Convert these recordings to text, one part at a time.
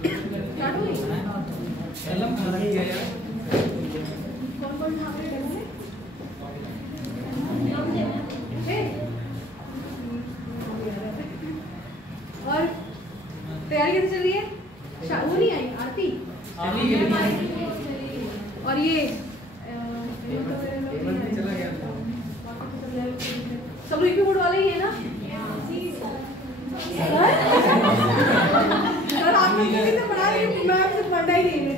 Start हो गई? कौन और तैयारी कैसे चल रही है? वो नहीं आई आरती और ये सब लोग बोर्ड वाले ही है ना? सर आप लोग कितने पढ़ा रहे हैं? मैं आपसे पढ़ना ही नहीं है।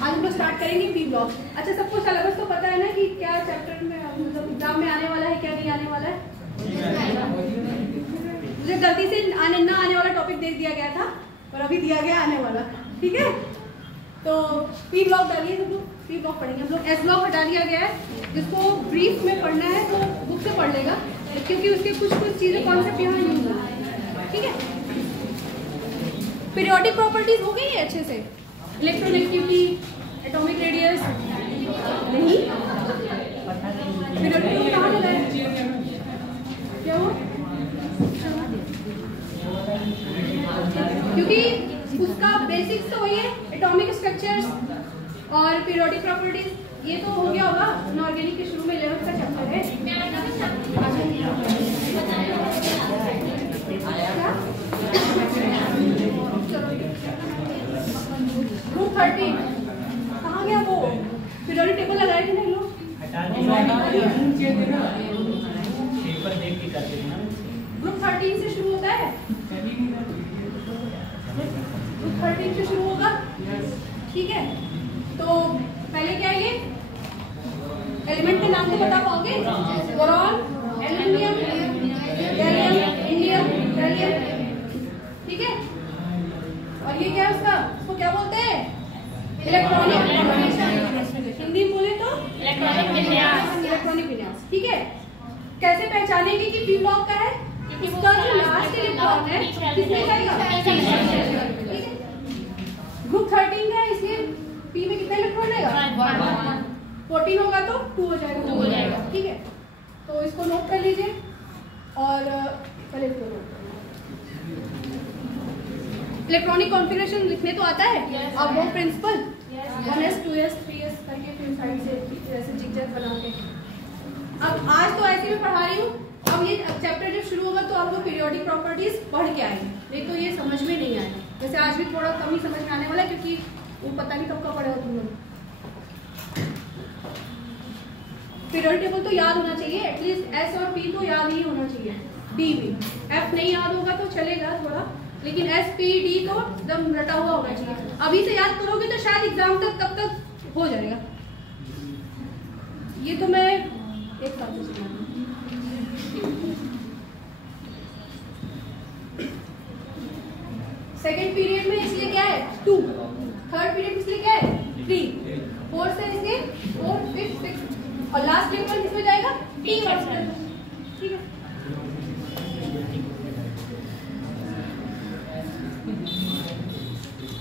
आज हम लोग स्टार्ट करेंगे बी ब्लॉक। अच्छा, सबको सिलेबस तो पता है ना कि क्या चैप्टर में मतलब एग्जाम में आने वाला है, क्या नहीं आने वाला है? मुझे गलती से ना आने वाला टॉपिक दे दिया गया था और अभी दिया गया आने वाला, ठीक है? तो पी ब्लॉक डालिए सब लोग, पी ब्लॉक पढ़ेंगे हम लोग। एस ब्लॉक हटा दिया गया है, जिसको ब्रीफ में पढ़ना है तो बुक से पढ़ लेगा, क्योंकि उसके कुछ चीजें कॉन्सेप्ट यहाँ यूज है, ठीक है? पीरियोडिक प्रॉपर्टीज हो गई है अच्छे से? इलेक्ट्रोनेगेटिविटी, एटॉमिक रेडियस नहीं? पीरियोडिक कहाँ मिला है? क्या हुआ? क्योंकि उसका बेसिक्स तो वही है, एटॉमिक स्ट्रक्चर्स और पीरियोडिक प्रॉपर्टीज। ये तो हो गया होगा, इनऑर्गेनिक के शुरू में 11th का चैप्टर है। ग्रुप 13 कहाँ गया वो? पीरियोडिक टेबल लगाए थे ना लोग? ग्रुप 13 से शुरू होता है, ग्रुप 13 से शुरू होगा, ठीक है? तो पहले क्या है ये एलिमेंट के नाम तो बता पाओगे? Boron, aluminium, gallium, indium, gallium, ठीक है? और ये क्या है उसका? उसको क्या बोलते हैं? Electronic configuration. हिंदी में बोले तो इलेक्ट्रॉनिक विन्यास, इलेक्ट्रॉनिक विन्यास, ठीक है? कैसे पहचानेंगे कि पी ब्लॉक का है? इसका जो लास्ट इलेक्ट्रॉन है किसमें जाएगा? ग्रुप 13 का है, इसलिए पी में कितना इलेक्ट्रॉन रहेगा? 14 होगा तो 2 हो जाएगा, 2 हो जाएगा, ठीक है? तो इसको नोट कर लीजिए और पहले इसको नोट कर लीजिए। इलेक्ट्रॉनिक कॉन्फ़िगरेशन लिखने तो आता है? अब वो प्रिंसिपल 1s 2s 3s करके फिर साइड से ऐसे जिगजैग बना के। अब आज तो ऐसे में पढ़ा रही हूँ, अब ये चैप्टर जब शुरू होगा तो आपको पीरियोडिक प्रॉपर्टीज पढ़ के आएंगे, नहीं तो ये समझ में नहीं आएगा। वैसे आज भी थोड़ा कम ही समझ में आने वाला है, क्योंकि वो पता नहीं कब का पढ़े हो तुम लोग। पीरियोडिक टेबल तो याद होना चाहिए, एटलीस्ट एस और पी तो याद ही होना चाहिए, डी भी। एफ नहीं याद होगा तो चलेगा थोड़ा, लेकिन एस पी डी तो एकदम रटा हुआ होना चाहिए। अभी से याद करोगे तो शायद एग्जाम तक तब तक हो जाएगा। ये तो मैं एक साथ से सुना। सेकेंड पीरियड में इसलिए क्या है? 2। थर्ड पीरियड इसलिए क्या है? 3। फोर्थ से इसलिए 4, 5, 6 और लास्ट लेक्चर किसमें जाएगा? टी वर्सेस, ठीक है?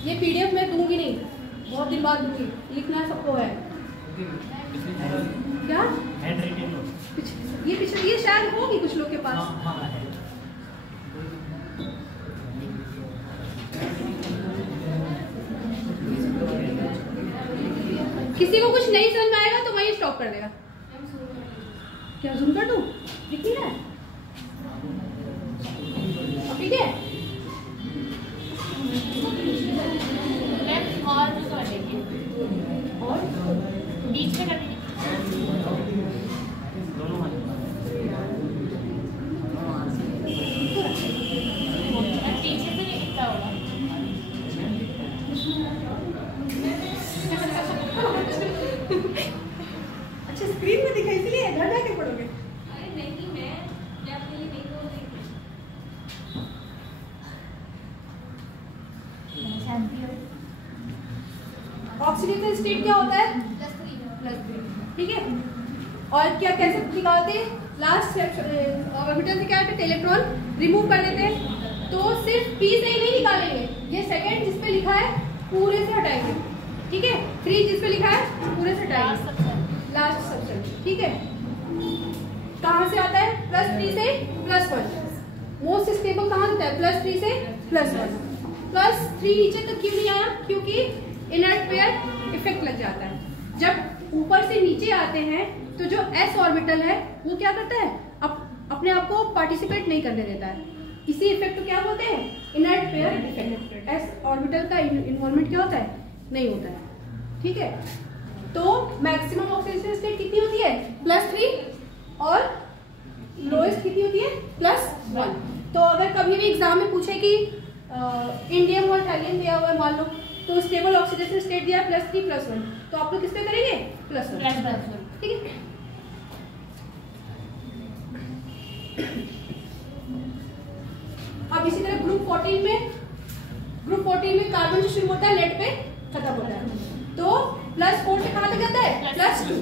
ये पीडीएफ मैं दूंगी नहीं, बहुत दिन बाद दूंगी, लिखना सबको है। क्या ये पिछले ये शायद होगी कुछ लोग के पास। किसी को कुछ नहीं समझ में आएगा तो वहीं स्टॉप कर देगा। क्या जूम कर दूं? दिख नहीं रहा है? ठीक है, और कर देंगे और बीच में कर देंगे। अच्छा स्क्रीन में दिखा इसलिए घर जाके पढ़ोगे? अरे नहीं, मैं आपके लिए नहीं बोलूंगी। ऑक्सीडेशन स्टेट क्या होता है? +3, ठीक है। और क्या कैसे निकालते हैं? लास्ट ऑर्बिटल से क्या करते हैं? इलेक्ट्रॉन रिमूव कर देते हैं। तो सिर्फ पी से ही नहीं निकालेंगे, ये सेकंड जिस पे लिखा है पूरे से हटाएंगे, ठीक है। 3 जिस पे लिखा है पूरे से हटाएंगे, लास्ट सबसेट, ठीक है। कहाँ से आता है? +3 से +1, मोस्ट स्टेबल कहाँ होता है? +3 से +1। +3 नीचे तक क्यों नहीं आया? क्योंकि इनर्ट पेयर इफेक्ट लग जाता है। जब ऊपर से नीचे आते हैं तो जो s ऑर्बिटल है वो क्या करता है? अपने आप को पार्टिसिपेट नहीं करने देता है। इसी इफेक्ट को क्या बोलते हैं? Inert pair effect. s orbital का इन्वॉल्वमेंट क्या होता है? नहीं होता है। ठीक है, तो मैक्सिमम ऑक्सीडेशन स्टेट कितनी होती है? +3 और लोएस्ट कितनी होती है? +1। तो अगर कभी भी एग्जाम में पूछे कि इंडियम और थैलियम दिया हुआ है मान लो, तो स्टेबल ऑक्सीडेशन स्टेट दिया +3 +1, तो आप लोग किस पे करेंगे? +1। ठीक है, अब इसी तरह ग्रुप 14 में कार्बन जो शुरू होता है लेड पे खत्म होता है, तो +4 से कहाँ तक जाता है? +2।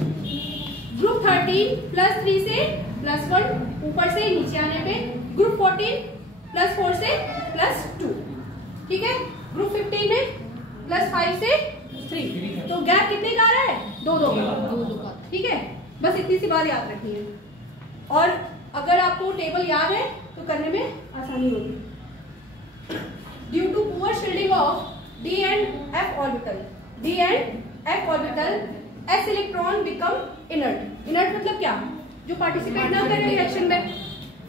ग्रुप 13 +3 से +1, ऊपर से नीचे आने पे। ग्रुप 14 +4 से +2। ठीक है, ग्रुप 15 में +5 से 3। तो गैप कितने का आ रहा है? 2 का। ठीक है, बस इतनी सी बात याद रखनी है, और अगर आपको टेबल याद है तो करने में आसानी होगी। Due to poor shielding of d and f orbital s electron become inert. Inert मतलब क्या? जो पार्टिसिपेट ना करे रिएक्शन में,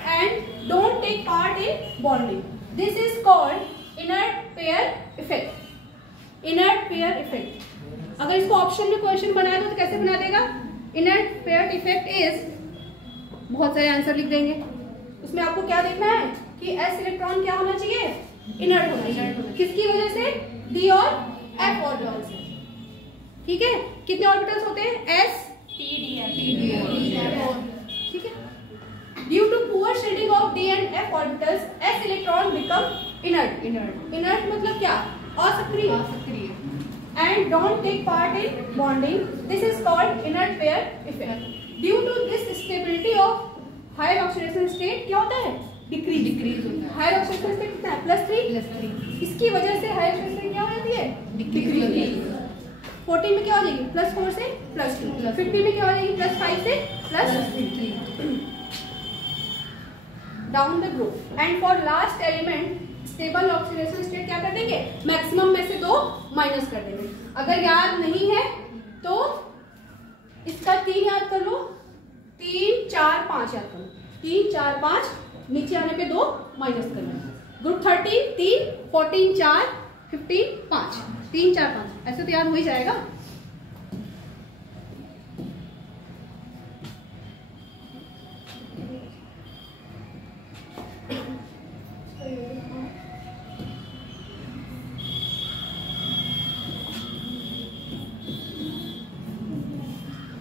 and don't take part in bonding. This is called inert pair effect. Inert pair effect. अगर इसको option में question बनाए तो कैसे बना देगा? इनर्ट पेयर इफेक्ट इज, बहुत सारे आंसर लिख देंगे। उसमें आपको क्या देखना है कि s इलेक्ट्रॉन क्या होना चाहिए? इनर्ट होना चाहिए। किसकी वजह से? d और f ऑर्बिटल से। ठीक है, कितने ऑर्बिटल्स होते हैं? s p d f। ठीक है, due to poor shielding of d and f orbitals s electron become inert. Inert मतलब क्या? असक्रिय। And don't take part in bonding. This is called inert pair effect. Due to this stability of higher oxidation state क्या होता है? Decrease होता है। Higher oxidation state कितना है? +3। इसकी वजह से हायर ऑक्सीडेशन स्टेट क्या हो जाती है? डिक्रीज। 14 में क्या हो जाएगी? +4 से +2। 50 में क्या हो जाएगी? +5 से +3। Down the group. And for last element stable oxidation state क्या कर देंगे? मैक्सिमम में से 2 माइनस कर देंगे। अगर याद नहीं है तो इसका 3 याद कर लो, 3 4 5 याद करो। 3 4 5, नीचे आने पे 2 माइनस कर लो। ग्रुप 13 3, 14 4, 15 5, 3 4 5, ऐसे तो याद हो ही जाएगा।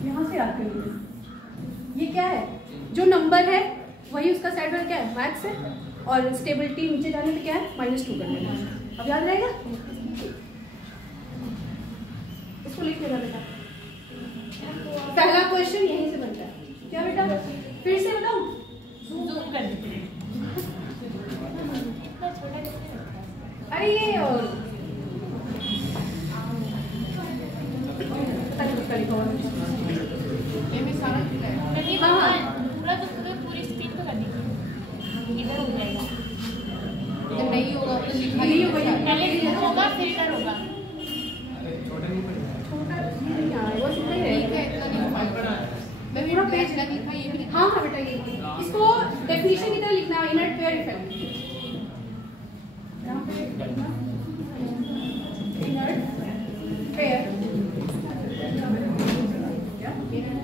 यहाँ से याद करिए, ये क्या है? जो नंबर है वही उसका साइड में क्या है? मैथ्स है, और स्टेबिलिटी नीचे जाने पे क्या है? -2 कर लेना। अब याद रहेगा? इसको लिख लेना बेटा। पहला क्वेश्चन यहीं से बनता है। क्या बेटा? फिर से बताऊं? जूम कर देते हैं। अरे ये पूरी स्पीड पे करनी थी। इधर हो जाएगा। जब नहीं होगा तो नहीं होगा, पहले इधर होगा फिर इधर होगा। छोटा नहीं आ रहा है, बस इतना ही रहेगा। इतना नहीं होगा। मैं पूरा पेज लिखा ये भी। हाँ हाँ बेटा, ये इसको डेफिनेशन की तरह लिखना है। Inert pair effect. यहाँ पे इनर्ट पेयर ठीक है।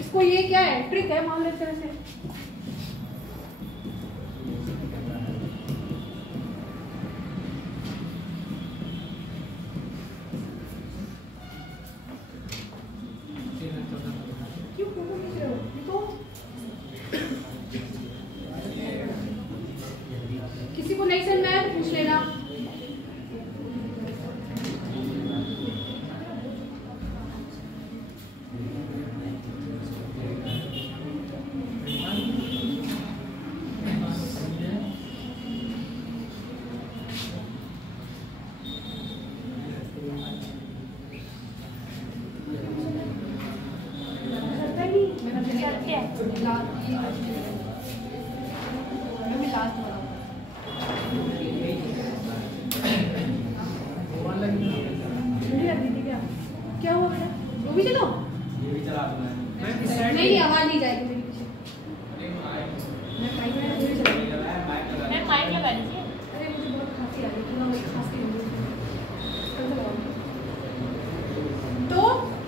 इसको ये क्या है? ट्रिक है, मान लो इस तरह से। क्यों फोटो खींच रहे हो? तो किसी को नहीं समझ में आया तो पूछ लेना।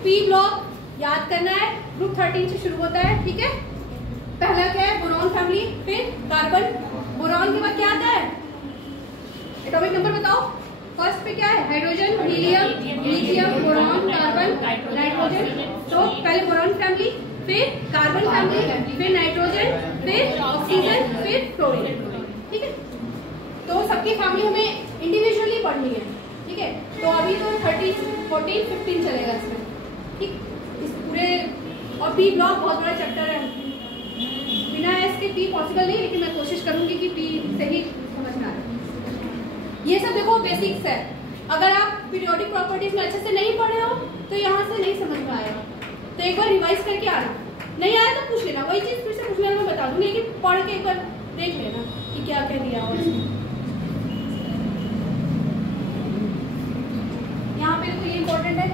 पी ब्लॉक याद करना है, ग्रुप 13 से शुरू होता है, ठीक है। पहला क्या है, बोरॉन फैमिली, फिर कार्बन। बोरॉन के बाद क्या आता है, एटॉमिक नंबर बताओ। फर्स्ट पे क्या है, hydrogen, helium, lithium, boron, carbon, nitrogen. तो पहले बोरॉन फैमिली, फिर कार्बन फैमिली, फिर नाइट्रोजन, फिर ऑक्सीजन, फिर क्लोरीन, ठीक है। तो सबकी फैमिली हमें इंडिविजुअली पढ़नी है, ठीक है। तो अभी तो 13, 14, 15 चलेगा इसमें, ठीक। इस पूरे और पी ब्लॉक बहुत बड़ा चैप्टर है, बिना एस के पी पॉसिबल नहीं, लेकिन मैं कोशिश करूंगी कि पी से ही समझ में आ रहा। ये सब देखो बेसिक्स है, अगर आप पीरियोडिक प्रॉपर्टीज में अच्छे से नहीं पढ़े हो तो यहाँ से नहीं समझ में आएगा। तो एक बार रिवाइज करके आना, नहीं आया तो पूछ लेना, वही चीज फिर से पूछ लेना, मैं बता दूंगी, लेकिन पढ़ के एक बार देख लेना कि क्या कह दिया हो इसमें। यहाँ पे तो ये इम्पोर्टेंट है,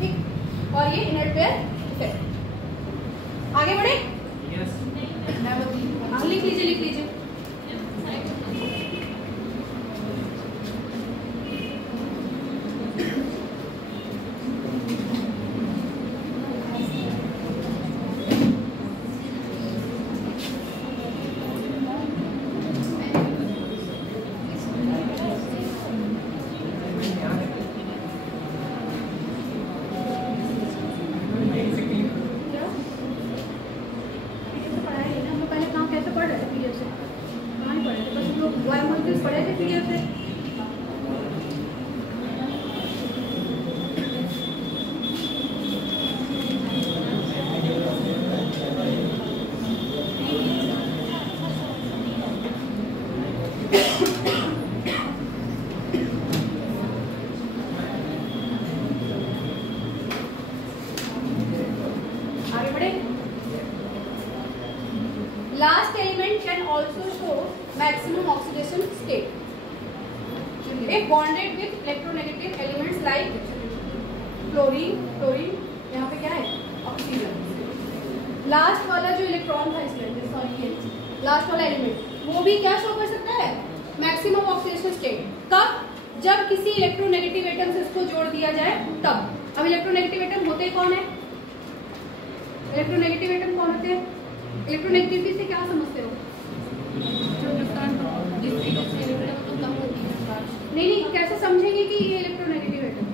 ठीक। और ये इनर्ट पेयर इफेक्ट। आगे बढ़े, लिख लीजिए, लिख लीजिए। Last element can also show maximum oxidation state if bonded with electronegative elements like chlorine, यहाँ पे क्या है, ऑक्सीजन। लास्ट वाला जो इलेक्ट्रॉन था इसमें, सॉरी ये लास्ट वाला एलिमेंट, वो भी क्या शो कर सकता है, मैक्सिमम ऑक्सीडेशन स्टेट। कब, जब किसी इलेक्ट्रोनेगेटिव एटम से इसको जोड़ दिया जाए तब। अब इलेक्ट्रोनेगेटिव एटम होते कौन है, इलेक्ट्रोनेगेटिव एटम कौन होते हैं, इलेक्ट्रोनेगेटिविटी से क्या समझते हो, नहीं, कैसे समझेंगे कि ये electronegative atom,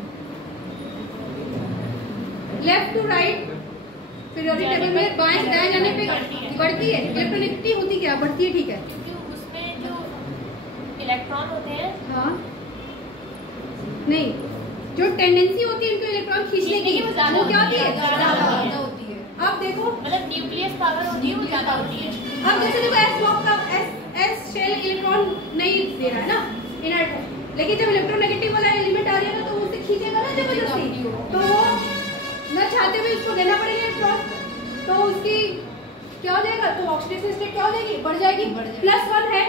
left to right periodic table में बाएं से दाएं जाने पे बढ़ती है, इलेक्ट्रोनेगेटिविटी होती क्या, बढ़ती है, ठीक है। क्योंकि उसमें जो इलेक्ट्रॉन होते हैं, हाँ नहीं, जो टेंडेंसी होती है इनको इलेक्ट्रॉन खींचने की, वो क्या होती है, ज्यादा होती है। अब देखो, मतलब न्यूक्लियस पावर होती है वो ज्यादा होती है। अब जैसे देखो एस ब्लॉक का एस शेल इलेक्ट्रॉन नहीं दे रहा है ना, इनर्ट है, लेकिन जब इलेक्ट्रोनेगेटिव वाला एलिमेंट आ जाएगा तो उसे खींचेगा ना जबरदस्ती, तो न चाहते हुए उसको देना पड़ेगा इलेक्ट्रॉन, तो उसकी क्या हो जाएगा, तो ऑक्सीडेशन स्टेट क्या हो जाएगी, बढ़ जाएगी। +1 है,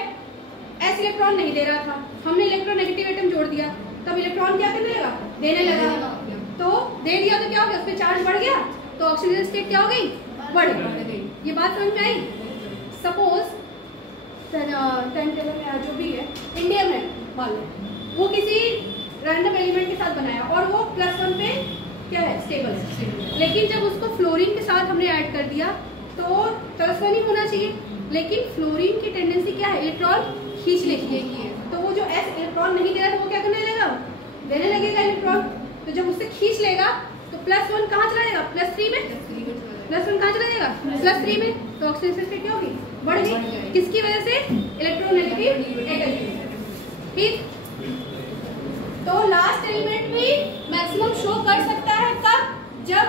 एस इलेक्ट्रॉन नहीं दे रहा था, हमने इलेक्ट्रोनेगेटिव एटम जोड़ दिया, तब इलेक्ट्रॉन क्या करने लगा, देने लगा, तो दे दिया तो क्या हो गया, उस पर चार्ज बढ़ गया, तो ऑक्सीजन स्टेट क्या हो गई, बढ़ गई। ये बात समझ में आई। सपोज 10 टेबल में जो भी है इंडियम है मान लो, वो किसी रैंडम एलिमेंट के साथ बनाया और वो +1 पे क्या है, स्टेबल है, लेकिन जब उसको फ्लोरीन के साथ हमने ऐड कर दिया तो +1 ही होना चाहिए, लेकिन फ्लोरीन की टेंडेंसी क्या है, इलेक्ट्रॉन खींच लेगी है, तो वो जो एस इलेक्ट्रॉन नहीं दे रहा है वो क्या करने लगेगा, देने लगेगा इलेक्ट्रॉन, तो जब उससे खींच लेगा तो +1 कहाँ चला जाएगा, +3 में, +1 कहाँ चला जाएगा, +3 में, तो ऑक्सीजन स्टेट क्या होगी, बढ़ गई, किसकी वजह से, इलेक्ट्रोनेगेटिव एटम, ठीक। तो लास्ट एलिमेंट भी मैक्सिमम शो कर सकता है कब, जब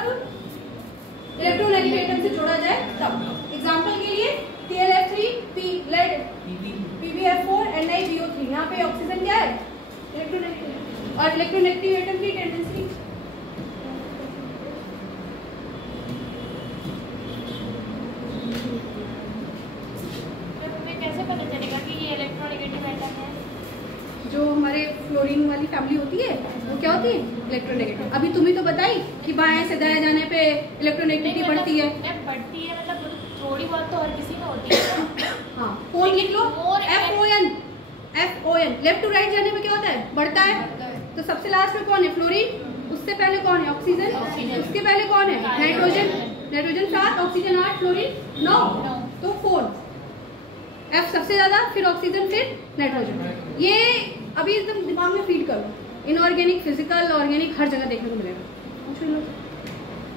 इलेक्ट्रोनेगेटिव एटम से जोड़ा जाए तब। एग्जांपल के लिए TLF3 लेड PbF4 NiBO3, यहाँ पे ऑक्सीजन क्या है, इलेक्ट्रोनेगेटिव, और इलेक्ट्रोनेगेटिव एटम की टेंडेंसी कैसे पता चलेगा कि ये इलेक्ट्रोनेगेटिव एटम है, जो हमारे फ्लोरीन वाली फैमिली होती है वो क्या होती है, इलेक्ट्रोनेगेटिव। अभी तुम्हें तो बताई कि बाएं से दाएं जाने पे इलेक्ट्रोनेगेटिविटी बढ़ती है, बढ़ती है, मतलब थोड़ी बहुत तो हर किसी में होती है। हाँ, फोन लिख लो, FON, लेफ्ट टू राइट जाने पे क्या होता है, बढ़ता है, तो सबसे लास्ट में कौन है, फ्लोरीन, उससे पहले कौन है? ऑक्सीजन। उसके पहले कौन है? नाइट्रोजन। नाइट्रोजन 7, ऑक्सीजन 8, फ्लोरीन 9, तो 4। F सबसे ज्यादा, फिर ऑक्सीजन, फिर नाइट्रोजन। ये अभी एकदम दिमाग में फीड करो। इनऑर्गेनिक, फिजिकल, ऑर्गेनिक हर जगह देखने को मिलेगा।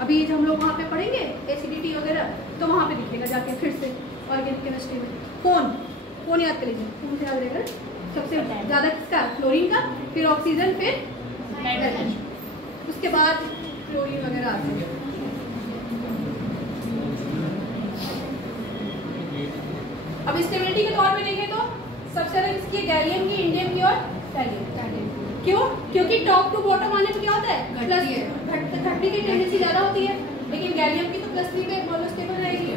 अभी जब हम लोग वहाँ पे पढ़ेंगे एसिडिटी वगैरह, तो वहाँ पे दिखेगा जाके फिर से ऑर्गेनिक केमिस्ट्री में। कौन याद कर लीजिए, कौन से याद रहेगा? सबसे ज्यादा किसका? फ्लोरीन का, फिर ऑक्सीजन, फिर नाइट्रोजन, उसके बाद क्लोरीन वगैरह आते हैं। अब स्टेबिलिटी के तौर पे देखें तो सबसे ज्यादा किसकी? गैलियम की, इंडियम की और थैलियम। क्यों? क्योंकि टॉप टू बॉटम आने पे क्या होता है? प्लस घटने की टेंडेंसी ज्यादा होती है, लेकिन गैलियम की तो +3 पे बहुत स्टेबल रहेगी।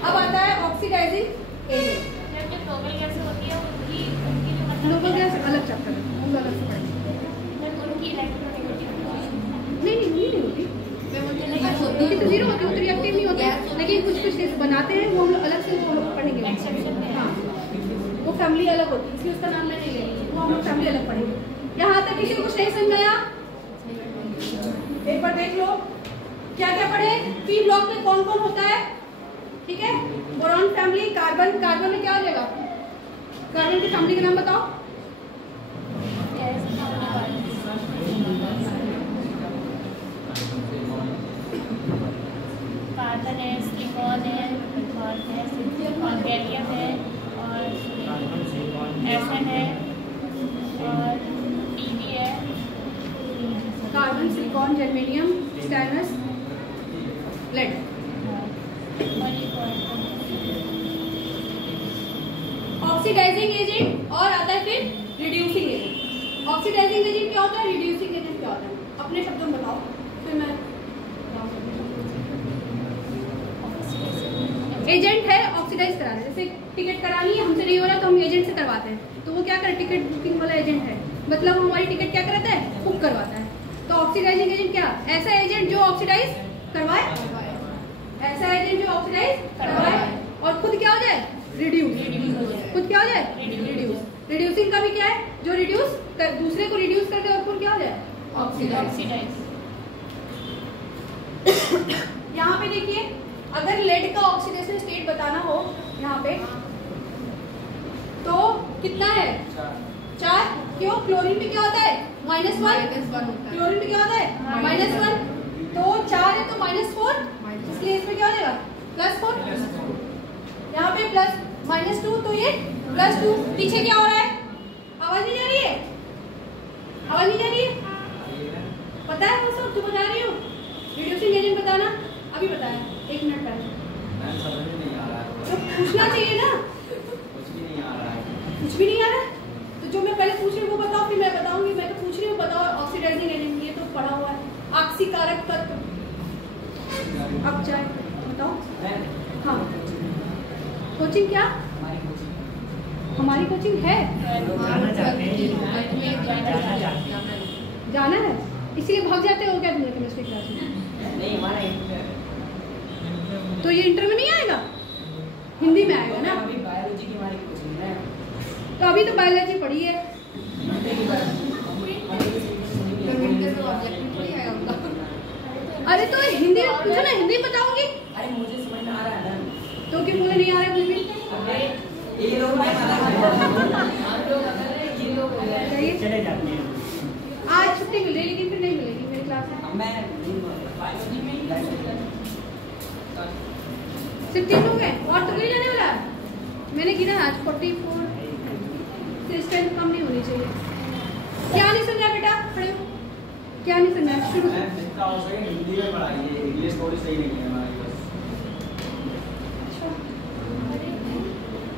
अब आता है ऑक्सीडाइजिंग एजेंट। नोबल गैस होती है उनकी नोबल गैस अलग चैप्टर है, हम अलग से पढ़ेंगे। उनकी इलेक्ट्रोनेगेटिव नहीं होती, उनकी तो 0 होती है, वो तो रिएक्टिव नहीं होती, लेकिन कुछ केस बनाते हैं, वो हम लोग अलग से वो पढ़ेंगे। हाँ, वो फैमिली अलग होती है, इसलिए उसका नाम मैं नहीं लेंगे, वो हम लोग फैमिली अलग पढ़ेंगे। यहाँ तक किसी को कुछ नहीं समझ आया? एक बार देख लो क्या क्या पढ़े। पी ब्लॉक में कौन कौन होता है? ठीक है, बोरॉन फैमिली, कार्बन में क्या हो जाएगा? कार्बन की फैमिली का नाम बताओ। कार्बन है, सिलिकॉन है, और गैलियम है, और एसएन है, और टीवी है। Carbon, silicon, germanium, stainless, lead. Oxidizing agent और आता है फिर रिड्यूसिंग एजेंट। ऑक्सीडाइजिंग एजेंट क्या होता है? रिड्यूसिंग एजेंट क्या होता है? अपने शब्दों में बताओ, फिर मैं। एजेंट है ऑक्सीडाइज कराना, जैसे टिकट करानी है, हमसे नहीं हो रहा तो हम एजेंट से करवाते हैं, तो वो क्या करे? टिकट बुकिंग वाला एजेंट है, मतलब हमारी टिकट क्या कराता है? बुक करवाता है। तो ऑक्सीडाइजिंग एजेंट क्या? ऐसा एजेंट जो ऑक्सीडाइज करवाए, ऐसा एजेंट जो ऑक्सीडाइज करवाए और खुद क्या हो जाए? रिड्यूस। खुद क्या हो जाए? रिड्यूस। रिड्यूसिंग का भी क्या है? जो रिड्यूस दूसरे को रिड्यूस कर दे और खुद क्या हो जाए? ऑक्सीडाइज। यहाँ पे देखिए, अगर लेड का ऑक्सीडेशन स्टेट बताना हो यहाँ पे, तो कितना है? 4। क्यों? क्लोरीन में क्या होता है? -1। क्लोरीन में क्या होता है? -1। तो 4 है तो -4, इसलिए इसमें क्या हो जाएगा? +4। यहाँ पे -2, तो ये +2। पीछे क्या हो रहा है? आवाज नहीं जा रही है? आवाज नहीं जा रही है? पता है वो सब जो बता रही हूँ? रिड्यूसिंग एजेंट बताना अभी बताया 1 मिनट पहले। तो पूछना चाहिए ना। कुछ भी नहीं आ रहा है तो जो मैं पहले पूछ रही हूँ वो बताओ, फिर मैं बताऊंगी। मैं तो पूछ रही हूँ, बताओ ऑक्सीडाइजिंग एजेंट, ये तो पढ़ा हुआ है। ऑक्सीकारक तत्व, अब चाहे बताओ। हाँ, कोचिंग क्या? हमारी कोचिंग है, जाना है, इसीलिए भाग जाते हो क्या तुम केमिस्ट्री क्लास में? नहीं, हमारा तो ये इंटर में नहीं आएगा, हिंदी में आएगा ना। अभी बायोलॉजी की हमारी कोचिंग है, तो अभी तो बायोलॉजी पढ़ी है। अरे तो हिंदी में पूछो ना, हिंदी बताऊंगी। अरे मुझे समझ में आ रहा है ना, तो क्यों बोले नहीं आ रहा है? कुछ भी चले जाते हैं। आज छुट्टी मिल रही है, लेकिन फिर नहीं मिलेगी मेरी क्लास में। सिर्फ 3 लोग हैं और तो कोई जाने वाला? मैंने गिना आज 44, स्ट्रेंथ कम नहीं होनी चाहिए। क्या नहीं समझा बेटा? खड़े हो, क्या नहीं समझा? शुरू हिंदी में पढ़ाइए, इंग्लिश थोड़ी सही नहीं है हमारी बस।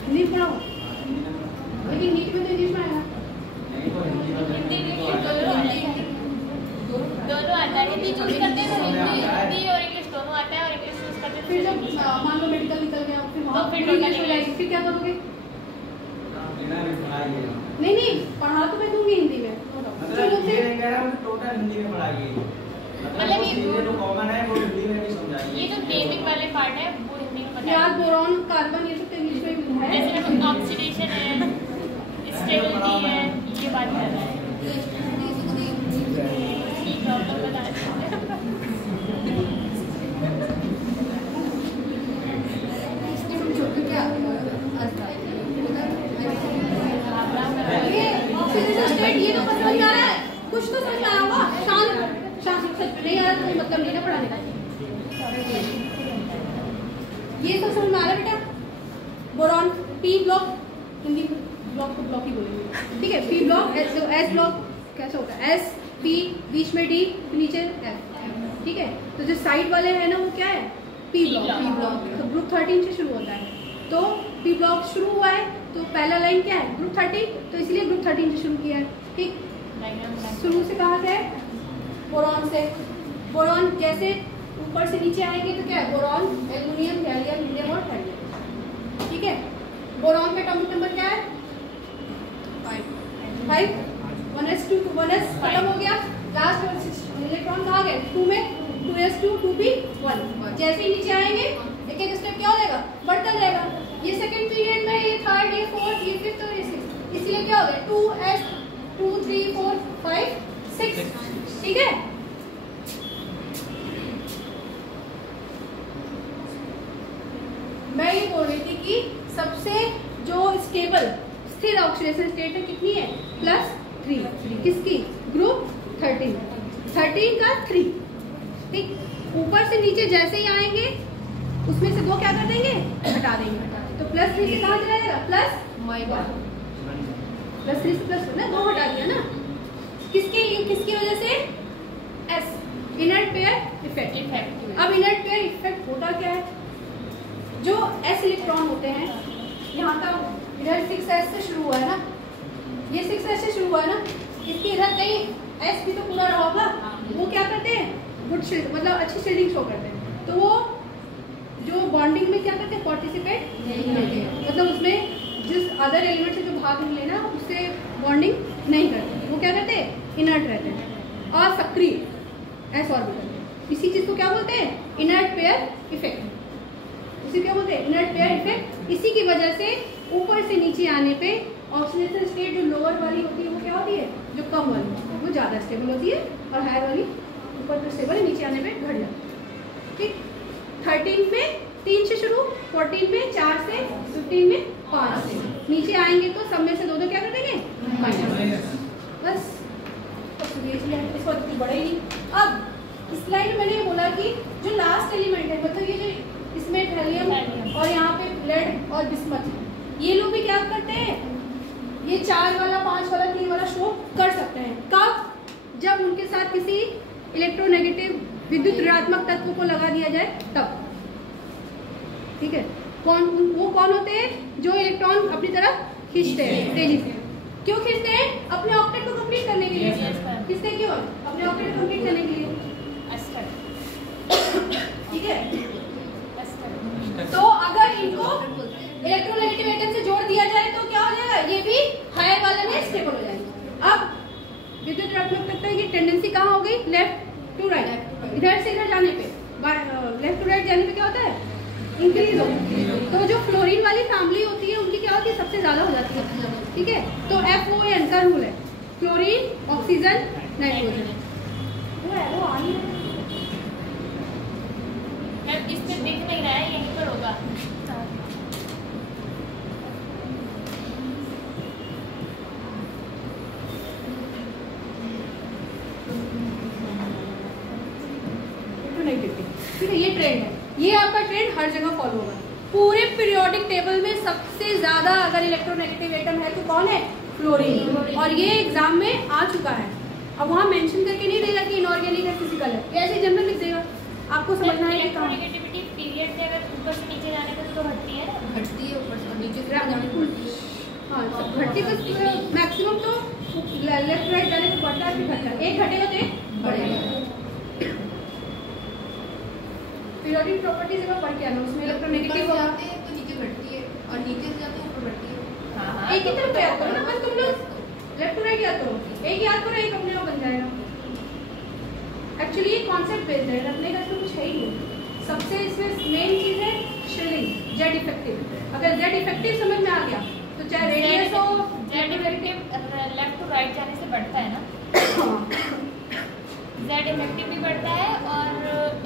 हिंदी पढ़ाओ, लेकिन नीट में तो इंग्लिश में आएगा। दोनों आता है, हिंदी चूज करते हैं, हिंदी और इंग्लिश दोनों आता है, और इंग्लिश चूज करते हैं। फिर जब मान लो मेडिकल निकल गया, फिर वहाँ फिर इंग्लिश हो जाएगी, फिर क्या करोगे? नहीं, पढ़ा तो मैं दूंगी हिंदी में। टोटल हिंदी में पढ़ाइए, मतलब ये जो कॉमन है वो हिंदी में भी समझाइए। ये जो बेसिक वाले पार्ट है वो हिंदी में बताइए। यार बोरॉन, कार्बन, ये सब तो इंग्लिश में भी है। जैसे ऑक्सीडेशन है, स्टेबिलिटी है, ये बात कर रहे हैं। प्रॉब्लम बता रहे ये तो समझ आ रहा है, कुछ तो समझ आया होगा। शांत नहीं आ रहा तो मतलब नहीं ना पढ़ाने का। ये तो समझ में आ रहा है बेटा। Boron P block, Hindi block को ब्लॉक ही बोलेंगे, ठीक है। पी ब्लॉक, एस ब्लॉक कैसे होगा, एस पी, बीच में डी, नीचे एफ, ठीक है। तो जो साइड वाले हैं ना वो क्या है, पी ब्लॉक। पी ब्लॉक तो ग्रुप 13 से शुरू होता है। तो पी ब्लॉक शुरू हुआ है तो पहला लाइन क्या है, ग्रुप 13, तो इसलिए ग्रुप 13 से शुरू किया है, ठीक। शुरू से कहाँ से, बोरॉन से। बोरॉन कैसे ऊपर से नीचे आएंगे तो क्या है, बोरॉन, एल्युमिनियम, गैलियम, हीलियम और थर्मियम, ठीक है। बोरॉन का एटॉमिक नंबर क्या है, 5। 1s2 1s खत्म हो गया, लास्ट इलेक्ट्रॉन कहाँ गए, 2 में, 2s2 2p1। जैसे ही नीचे आएंगे एक एक स्टेप क्या हो जाएगा, बढ़ता जाएगा। ये सेकंड पीरियड में ये थर्ड, ये फोर्थ, ये फिफ्थ और ये सिक्स्थ, इसलिए क्या हो गया 2s 2 3 4 5 6, ठीक है। मैं ये बोल रही थी कि सबसे जो स्टेबल स्थिर ऑक्सीडेशन स्टेट है कितनी है, +3। किसकी, ग्रुप 13 का 3, ठीक। ऊपर से नीचे जैसे ही आएंगे उसमें से 2 क्या कर देंगे, हटा देंगे। तो +3 से कहाँ चला जाएगा, +1। +3 से +1 ना, 2 हटा दिया ना, किसकी वजह से, एस, इनर्ट पेयर इफेक्ट। अब इनर्ट पेयर इफेक्ट होता क्या है, जो एस इलेक्ट्रॉन होते हैं, यहाँ का इधर 6s से शुरू हुआ है ना, ये 6s से शुरू हुआ है ना, इसके इधर कहीं एस भी तो पूरा रहा होगा। वो क्या करते हैं, गुड शील्ड, मतलब अच्छी शील्डिंग शो करते हैं। तो वो जो बॉन्डिंग में क्या करते हैं, पार्टिसिपेट नहीं करते हैं, मतलब उसमें जिस अदर एलिमेंट से जो भाग नहीं लेना उससे बॉन्डिंग नहीं करते। वो क्या करते हैं, इनर्ट रहते हैं और सक्रिय, एस ऑर्बिटल। इसी चीज को क्या बोलते हैं, इनर्ट पेयर इफेक्ट। इसी क्या बोलते हैं, इनर्ट पेयर इफेक्ट। इसी की वजह से ऊपर से नीचे आने पे ऑक्सीडेशन स्टेट जो लोअर वाली होती है वो क्या होती है, जो कम वाली वो ज़्यादा स्टेबल होती है, और हायर वाली ऊपर से स्टेबल है, नीचे आने पे घट जाती है, ठीक। 13 में 3 से शुरू, 14 में 4 से, 15 में 5 से। नीचे आएंगे तो सब में से 2 क्या कर देंगे, माइनस, बस। इसको कुछ बड़ा ही नहीं। अब इस लाइन में मैंने ये बोला कि जो लास्ट एलिमेंट है, मतलब ये जो इसमें हेलियम और यहाँ पे लेड और बिस्मथ, ये लोग भी क्या करते हैं, ये 4 वाला, 5 वाला, 3 वाला शो कर सकते हैं। कब, जब उनके साथ किसी इलेक्ट्रोनेगेटिव विद्युत ऋणात्मक तत्व को लगा दिया जाए तब, ठीक है। वो कौन होते हैं, जो इलेक्ट्रॉन अपनी तरफ खींचते हैं तेजी से। क्यों खींचते हैं, अपने ऑक्टेट को कंप्लीट करने के लिए। किससे, क्यों, अपने ऑक्टेट को कंप्लीट करने के लिए, ठीक है। तो अगर इनको इलेक्ट्रोनेगेटिव एटम से जोड़ दिया जाए तो क्या हो जाएगा, ये भी हायर वाले में स्टेबल हो जाएंगे। अब विद्युत ऋणात्मक तत्व की टेंडेंसी कहाँ हो गई, लेफ्ट टू राइट। इधर से इधर जाने पे, लेफ्ट टू राइट जाने पे क्या होता है, इंक्रीज हो। तो जो फ्लोरीन वाली फैमिली होती है उनकी क्या होती है, सबसे ज्यादा हो जाती है, ठीक है। तो FON का रूल है, फ्लोरीन, ऑक्सीजन, नाइट्रोजन। वो आ नहीं है, इसमें दिख नहीं रहा है, यहीं पर होगा। ठीक है, ये ट्रेंड है, ये आपका ट्रेंड हर जगह फॉलो होगा। पूरे पीरियोडिक टेबल में सबसे ज्यादा अगर इलेक्ट्रोनेगेटिव एटम है तो कौन है, फ्लोरीन। और ये एग्जाम में आ चुका है। अब वहाँ मेंशन करके नहीं देगा कि इनऑर्गेनिक है, फिजिकल है, ऐसे जनरल लिख देगा। आपको समझना है कि इलेक्ट्रोनेगेटिविटी पीरियड में अगर ऊपर से नीचे जाने पर तो घटती है ना, घटती है ऊपर से नीचे से हाँ, घटती बस मैक्सिमम तो लेफ्ट राइट जाने पर बढ़ता है, फिर घटता है। एक घटेगा तो एक बढ़ेगा। पीरियोडिक प्रॉपर्टीज में पढ़ के आना, उसमें इलेक्ट्रोनेगेटिव जाते हैं तो नीचे घटती है और नीचे से जाते हैं ऊपर बढ़ती है। एक ही तरफ याद करो ना, बस तुम लोग लेफ्ट टू राइट याद करो, एक याद करो, एक अपने आप बन जाएगा। एक्चुअली ये कॉन्सेप्ट बेस्ड है, रखने का इसमें कुछ है ही नहीं। सबसे इसमें मेन चीज है शील्डिंग, जेड इफेक्टिव। अगर जेड इफेक्टिव समझ में आ गया तो चाहे रेडियस हो Z effective left to right जाने से बढ़ता है ना, जेड इफेक्टिव भी बढ़ता है और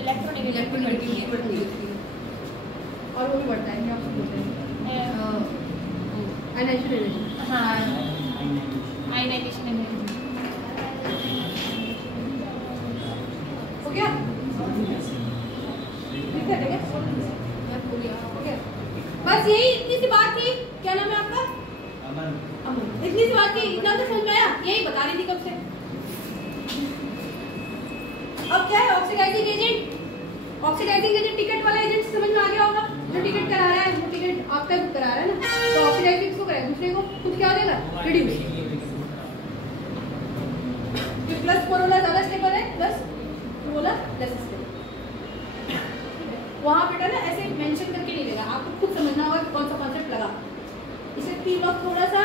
इलेक्ट्रोनेगेटिव बढ़ती है। और वो भी बढ़ता है, क्या बोलते हैं, आयनाइजेशन। हाँ, आयनाइजेशन एनर्जी हो गया? ठीक है, ठीक है। बस यही इतनी सी बात थी। क्या नाम है आपका? अमन। इतनी सी बात थी, इतना तो समझ में आया? यही बता रही थी कब से। अब क्या है oxidizing agent? Oxidizing agent ticket वाला एजेंट समझ में आ गया होगा। जो टिकट करा रहा है वो टिकट आपका बुक करा रहा है ना, तो ऑक्सीडाइजिंग किसको कराए? दूसरे को। कुछ क्या हो जाएगा? रिड्यूस। जो प्लस 4 वाला ज्यादा स्टेबल है, प्लस 2 वाला लेस स्टेबल। वहाँ बेटा ना ऐसे मेंशन करके नहीं देगा, आपको खुद समझना होगा कि कौन सा कॉन्सेप्ट लगा। इसे वक्त थोड़ा सा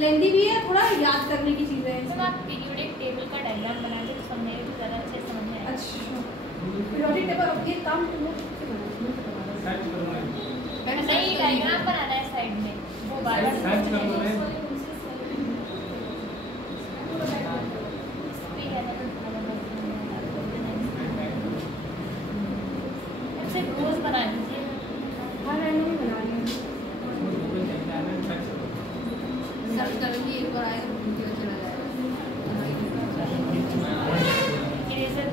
लेंदी भी है, थोड़ा याद करने की चीजें हैं। जब आप पीरियोडिक टेबल का डायग्राम बनाते तो समझेंगे तो ज़्यादा अच्छे समझ में आएगा। अच्छा, पीरियोडिक टेबल ये काम तुम लोग से बनाना सर्च करूंगा। नहीं, डायग्राम बनाना है साइड में, वो बार-बार सर्च करूंगा मैं। सिर्फ रोज बना दीजिए। हाँ, रैंडम बना रही हूँ। सर्च करूंगी, एक बार आएगा तो चला जाएगा। इरेजर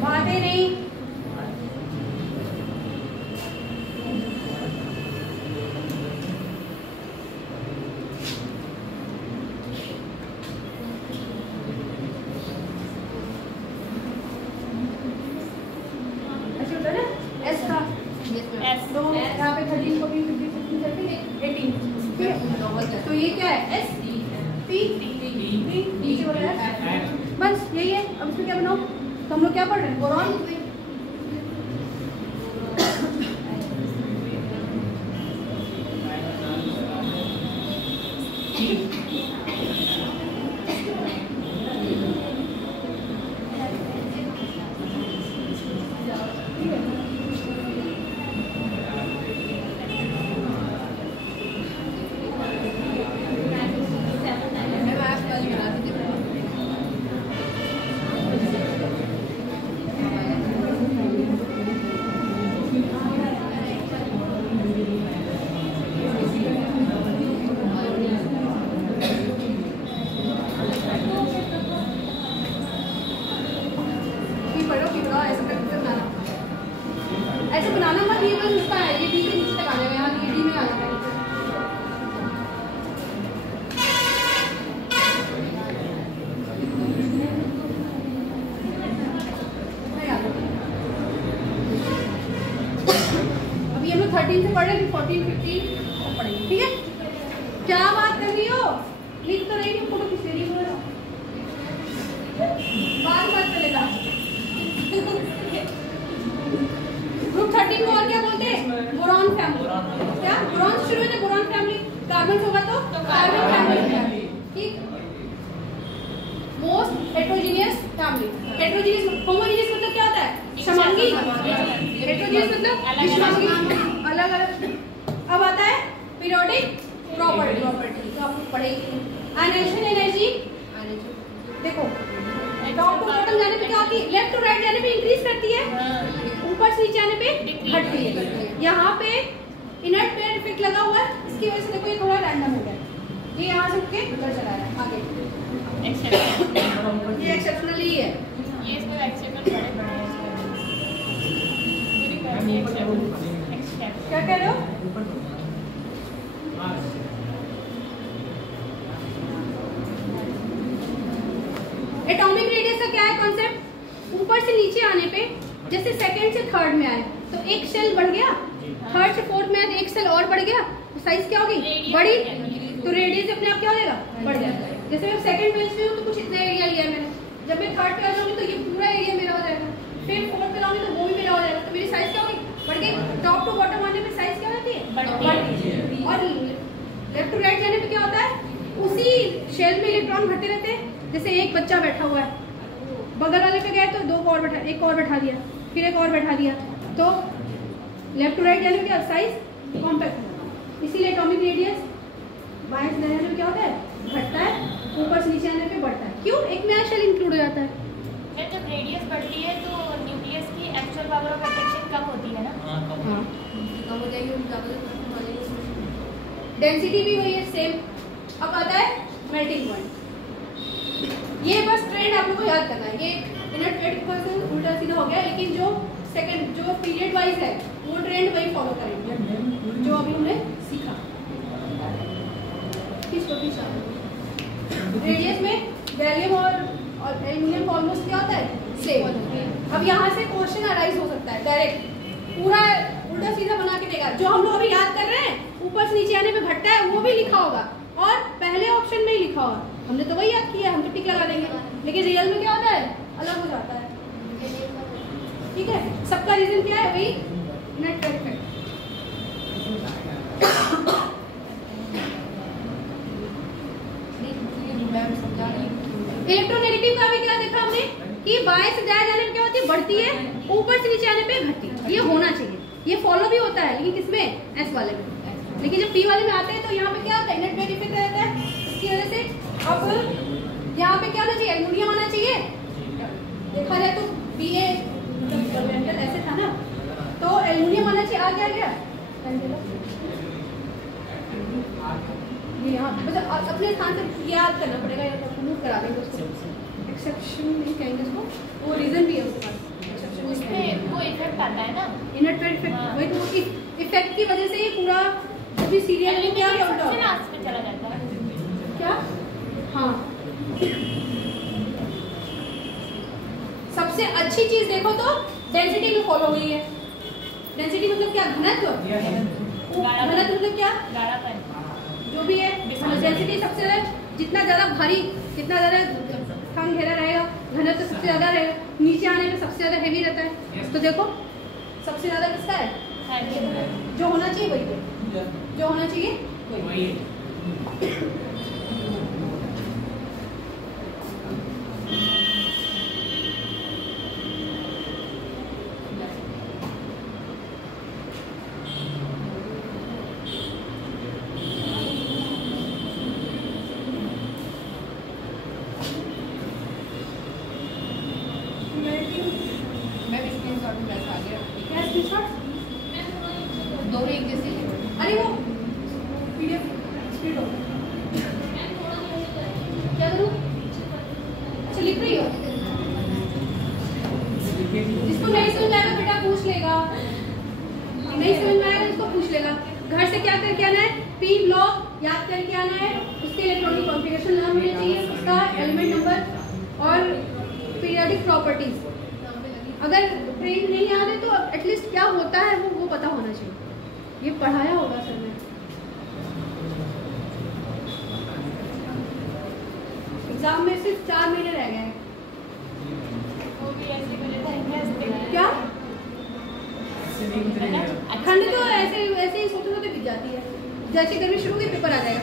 बातें नहीं। ऐसे होता है ना, एस का एस तो यहाँ पे 13 को भी 15 16 17 18, ठीक है। तो ये क्या है? एस पी नीचे वाला है, बस यही है। अब इसमें क्या बनाओ? तो हम लोग क्या पढ़ रहे हैं? बोरॉन। ऐसे बनाना मत, ये बस उसका है, ये डी के नीचे तक आ जाएगा, यहाँ ये डी में आ जाएगा। अभी हम लोग 13 से पढ़ रहे हैं, 14 15 तक पढ़ेंगे, ठीक है? क्या बात कर रही हो? लिख तो रही हूँ, फोटो खींच रही हूँ, बात मत चलेगा। ग्रुप 13 को और क्या बोलते हैं? Boron family. क्या बोरॉन शुरू होता है? Boron family. कार्बन होगा तो कार्बन फैमिली, ठीक। Most heterogeneous family. Heterogeneous, homogeneous मतलब क्या होता है? समांगी। हेटेरोजेनियस मतलब विषमांगी, अलग अलग। अब आता है पीरियोडिक प्रॉपर्टी। तो आप पढ़ेंगे आयनाइजेशन एनर्जी। देखो टॉप टू बॉटम जाने पे क्या होती है? लेफ्ट टू राइट जाने पे इंक्रीज करती है, ऊपर से नीचे आने पे घटती है। यहाँ पे इनर्ट पेयर इफेक्ट लगा हुआ है, इसकी वजह से देखो ये थोड़ा रैंडम हो गया, ये यहाँ से उठ के उधर चला रहा है आगे। ये एक्सेप्शनली है, ये इसमें एक्सेप्शन बड़े बड़े हैं। क्या कह रहे हो? एटॉमिक रेडियस का क्या है कॉन्सेप्ट? ऊपर से नीचे आने पे जैसे सेकंड से थर्ड में आए तो एक सेल बढ़ गया, थर्ड से फोर्थ में आए तो एक सेल और बढ़ गया, तो साइज क्या होगी? बड़ी। तो रेडियस अपने आप क्या हो जाएगा? बढ़ जाएगा। जैसे मैं सेकंड बेंच पे हूँ तो कुछ इतना एरिया लिया मैंने, जब मैं थर्ड पे आ जाऊंगी तो ये पूरा एरिया मेरा हो जाएगा, फिर फोर्थ पे आऊंगी तो वो भी मेरा हो जाएगा, तो मेरी साइज क्या होगी? बढ़ गई। टॉप टू बॉटम आने पे साइज क्या होती है? बढ़ती है। और लेफ्ट टू राइट जाने पे क्या होता है? उसी शेल में इलेक्ट्रॉन घटते रहते हैं, जैसे एक बच्चा बैठा हुआ है, बगल वाले पे गए तो एक और बैठा दिया, फिर एक और बैठा दिया, तो लेफ्ट टू राइट यानी क्या साइज कॉम्पैक्ट। इसीलिए एटॉमिक रेडियस बाएं से दाएं में क्या होता है, घटता है, ऊपर से नीचे आने पे बढ़ता है। क्यों? एक नया शेल इंक्लूड हो जाता है। जब रेडियस बढ़ती है तो न्यूक्लियस की एक्चुअल पावर ऑफ अट्रैक्शन कम होती है ना। हाँ, कम हो जाएगी, हम ज़्यादा डेंसिटी भी वही है सेम। अब आता है मेल्टिंग पॉइंट। ये बस ट्रेंड आप लोग को याद करना है। ये इनर ट्रेंड उल्टा सीधा हो गया, लेकिन जो सेकंड जो पीरियड वाइज है वो ट्रेंड वही फॉलो करेंगे जो अभी हमने सीखा। रेडियस में गैलियम और एल्यूमिनियम ऑलमोस्ट क्या होता है, सेम। अब यहाँ से क्वेश्चन अराइज हो सकता है डायरेक्ट, पूरा उल्टा सीधा बना के देगा। जो हम लोग अभी याद कर रहे हैं ऊपर से नीचे आने पे घटता है, वो भी लिखा होगा और पहले ऑप्शन में ही लिखा होगा। हमने तो वही याद किया, हम तो टिक लगा देंगे, लेकिन रियल में क्या होता है, अलग हो जाता है। ठीक है, सबका रीजन क्या है, वही नेट इफेक्ट। इलेक्ट्रोनेगेटिव का भी क्या देखा हमने कि बाएं से दाएं जाने में क्या होती है, बढ़ती है, ऊपर से नीचे आने पे घटती है। ये होना चाहिए, ये फॉलो भी होता है, लेकिन किसमें, एस वाले में। लेकिन जब पी वाले में आते हैं तो यहाँ पे क्या होता है, नेट वेट इफेक्ट रहता है। इसकी वजह से अब यहाँ पे क्या होना चाहिए, एल्यूमिनियम आना चाहिए। देखा जाए तो बी ए ऐसे था ना, तो एल्यूमिनियम आना चाहिए। आ गया यहाँ मतलब अपने स्थान से याद करना पड़ेगा, या तो मूव करा देंगे उसको। एक्सेप्शन नहीं कहेंगे उसको, वो रीजन भी है उसके पास। उसमें वो इफेक्ट आता है ना, इनर ट्रेड इफेक्ट। वही तो इफेक्ट की वजह से ये पूरा अभी सीरियल में क्या क्या होता है, लास्ट पे चला जाता है क्या। हाँ, सबसे अच्छी चीज देखो तो डेंसिटी में फॉलो हुई है। डेंसिटी मतलब क्या, घनत्व। घनत्व मतलब क्या, गाढ़ापन जो भी है। डेंसिटी सबसे ज्यादा, जितना ज्यादा भारी, जितना ज्यादा कम घेरा रहेगा, घनत्व तो सबसे ज्यादा रहेगा। नीचे आने में सबसे ज्यादा हेवी रहता है। तो देखो सबसे ज्यादा किसका है, जो होना चाहिए वही है, जो होना चाहिए वही है। दोनों एक जैसे हैं। अरे वो पीडीएफ स्पीड हो क्या करूँ, अच्छा लिख रही हो। जिसको नहीं समझ में आएगा बेटा पूछ लेगा, नहीं समझ में आएगा उसको पूछ लेगा। घर से क्या करके आना है, पी ब्लॉक याद करके आना है, उसके इलेक्ट्रॉनिक कॉन्फ़िगरेशन नाम होना चाहिए, उसका एलिमेंट नंबर और पीरियोडिक प्रॉपर्टीज। अगर ट्रेन नहीं याद है तो एटलीस्ट क्या होता है वो पता होना चाहिए। ये पढ़ाया होगा सर ने। एग्जाम में सिर्फ 4 महीने रह गए हैं। वो भी ऐसे कर लेता है क्या अच्छा, ठंड तो ऐसे ही सोते सोते बीत जाती है, जैसे गर्मी शुरू हुई पेपर आ जाएगा।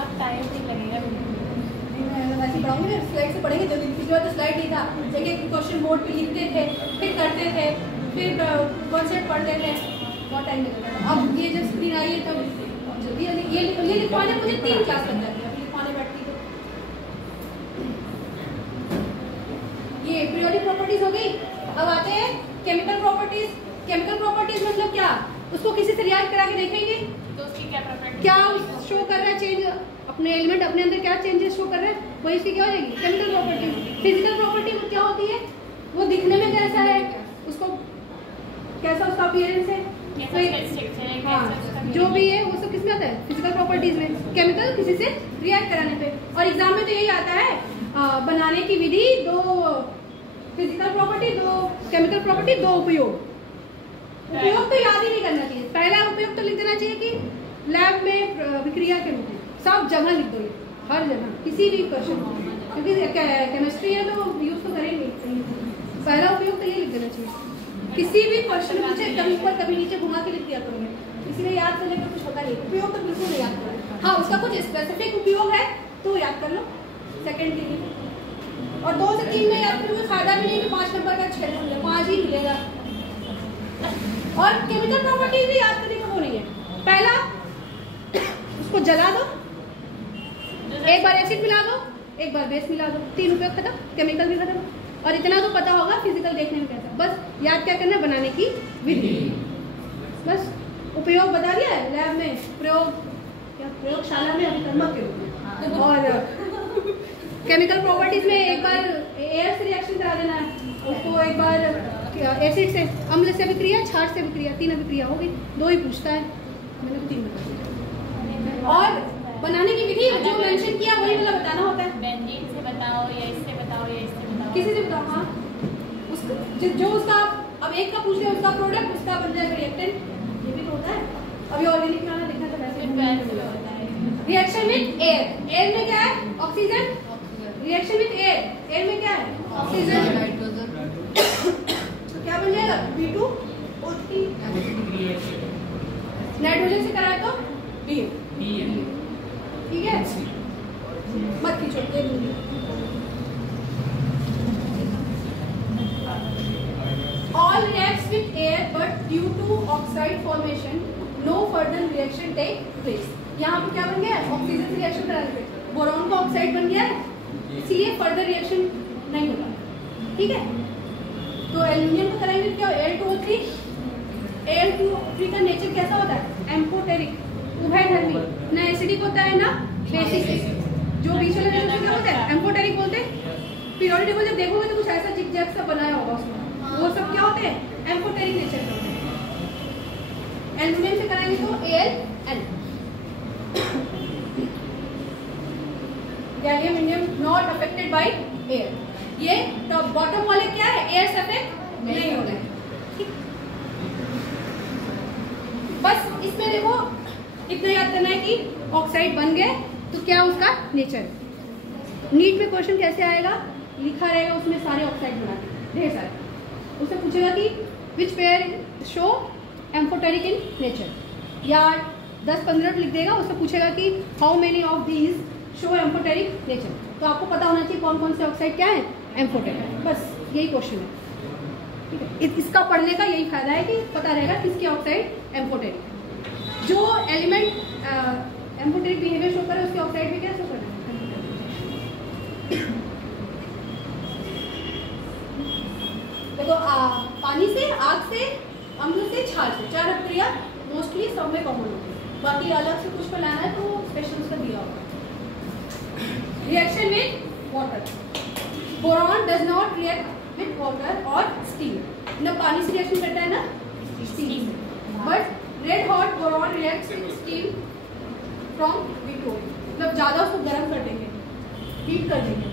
अब टाइम नहीं लगेगा। वैसे पढ़ाऊंगी ना, स्लाइड से पढ़ेंगे जल्दी। पिछली बार तो स्लाइड नहीं था, जगह क्वेश्चन बोर्ड पे लिखते थे, फिर करते थे, फिर कॉन्सेप्ट पढ़ते थे, बहुत टाइम लगता था। अब ये जब स्क्रीन आई है तब जल्दी ये लिखवाने मुझे 3 क्लास लग जाती है लिखवाने बैठती तो। ये पीरियोडिक प्रॉपर्टीज हो गई। अब आते हैं केमिकल प्रॉपर्टीज। केमिकल प्रॉपर्टीज मतलब क्या, उसको किसी से रिएक्ट करा के देखेंगे तो उसकी क्या प्रॉपर्टी, क्या शो कर रहा है चेंज, अपने एलिमेंट अपने अंदर क्या चेंजेस शो कर रहे हैं, वही इसकी क्या हो जाएगी, केमिकल प्रॉपर्टी। फिजिकल प्रॉपर्टी वो क्या होती है, वो दिखने में कैसा है, उसको कैसा उसका अपीयरेंस है, हाँ जो भी है वो सब किसमें आता है, फिजिकल प्रॉपर्टीज में। केमिकल किसी से रिएक्ट कराने पे। और एग्जाम में तो यही आता है, बनाने की विधि 2 फिजिकल प्रॉपर्टी, 2 केमिकल प्रॉपर्टी, 2 उपयोग। उपयोग तो याद ही नहीं करना चाहिए। पहला उपयोग तो लिख देना चाहिए कि लैब में विक्रिया के रूप में, सब जगह लिख दो, हर जगह किसी भी क्वेश्चन, क्योंकि केमिस्ट्री है तो यूज तो करेंगे। पहला उपयोग तो ये लिख देना चाहिए। किसी भी क्वेश्चन पूछे कभी ऊपर कभी नीचे घुमा के लिख दिया करोगे, इसीलिए याद करने का कुछ होता नहीं। उपयोग तो बिल्कुल नहीं याद करोगे। हाँ, उसका कुछ स्पेसिफिक उपयोग है तो याद कर लो सेकंड के लिए। और 2 से 3 में याद करोगे फायदा भी नहीं कि 5 नंबर का 6 मिलेगा, 5 ही मिलेगा। और केमिकल प्रॉपर्टीज भी याद करने का वो नहीं है। पहला उसको जला दो, एक बार एसिड मिला दो, एक बार बेस मिला दो, 3 उपयोग खत्म, केमिकल भी खत्म। और इतना तो पता होगा फिजिकल देखने में कैसा, बस याद क्या करना है, बनाने की विधि। बस उपयोग बता दिया है लैब में, प्रयोग क्या प्रयोगशाला में अभिकर्मक के रूप में। और केमिकल प्रॉपर्टीज में एक बार एयर से रिएक्शन करा देना है उसको, एक बार एसिड से, अम्ल से अभिक्रिया, क्षार से अभिक्रिया, 3 अभिक्रिया होगी, 2 ही पूछता है, मैंने 3 बता दिया। और बनाने की विधि जो मेंशन किया वही वाला बताना होता है। बेंजीन से बताओ या इससे बताओ या इससे बताओ, किसी से बताओ। हाँ जो उसका अब एक का पूछ लिया, उसका प्रोडक्ट, उसका बन जाएगा रिएक्टेंट, ये भी तो होता है। अभी ऑर्गेनिक खाना देखना था वैसे रिएक्शन विद एयर, एयर में क्या है, oxygen. Reaction with air, air में क्या है, ऑक्सीजन, नाइट्रोजन। तो क्या बन जाएगा B2O3। नाइट्रोजन से कराए तो B, ठीक है। मत खींचो, देख लीजिए। All reacts with air, but due to oxide formation, no further reaction take place. यहाँ पे क्या बन गया है, ऑक्सीजन से रिएक्शन कराने पे बोरॉन का ऑक्साइड बन गया है, इसलिए फर्दर रिएक्शन नहीं होगा, ठीक है। तो एल्यूमिनियम को कराएंगे क्या, Al2O3। Al2O3 का नेचर कैसा होता है, एम्फोटेरिक, उभयधर्मी, ना एसिडिक होता है ना बेसिक। जो बीच वाला नेचर क्या होता है, एम्फोटेरिक बोलते हैं। पीरियोडिक टेबल जब देखोगे तो कुछ ऐसा जिग-जैग सा बनाया होगा उसमें, वो सब क्या होते हैं, एम्फोटेरिक नेचर के होते हैं। एल्यूमिनियम से कराएंगे तो Al। Gallium indium not affected by air, ये टॉप बॉटम वाले क्या है, एयर से अफेक्ट नहीं हो रहे हैं। बस इसमें देखो इतना याद करना है कि ऑक्साइड बन गए तो क्या उसका नेचर। नीट में क्वेश्चन कैसे आएगा, लिखा रहेगा उसमें सारे ऑक्साइड बना के ढेर सारे, उससे पूछेगा कि which pair show amphoteric in nature, या 10-15 लिख देगा, उससे पूछेगा कि how many of these show amphoteric nature. तो आपको पता होना चाहिए कौन कौन से ऑक्साइड क्या है, एम्फोटेरिक। बस यही क्वेश्चन है, ठीक है। इसका पढ़ने का यही फायदा है कि पता रहेगा किसके ऑक्साइड एम्फोटेरिक। जो एलिमेंट एम्फोटेरिक बिहेवियर शो करे उसके ऑक्साइड में क्या शो करना है। देखो पानी से, आग से, अम्ल से, क्षार से, 4 अभिक्रिया मोस्टली सब में कॉमन होती है। बाकी अलग से कुछ पर लाना है तो स्पेशल उसका दिया होगा। Reaction with water, boron does not react with water और स्टीम। ना पानी से रिएक्शन करता है ना steam, but red hot boron reacts with steam from V2O, मतलब ज्यादा उसको गर्म कर देंगे, हीट कर देंगे।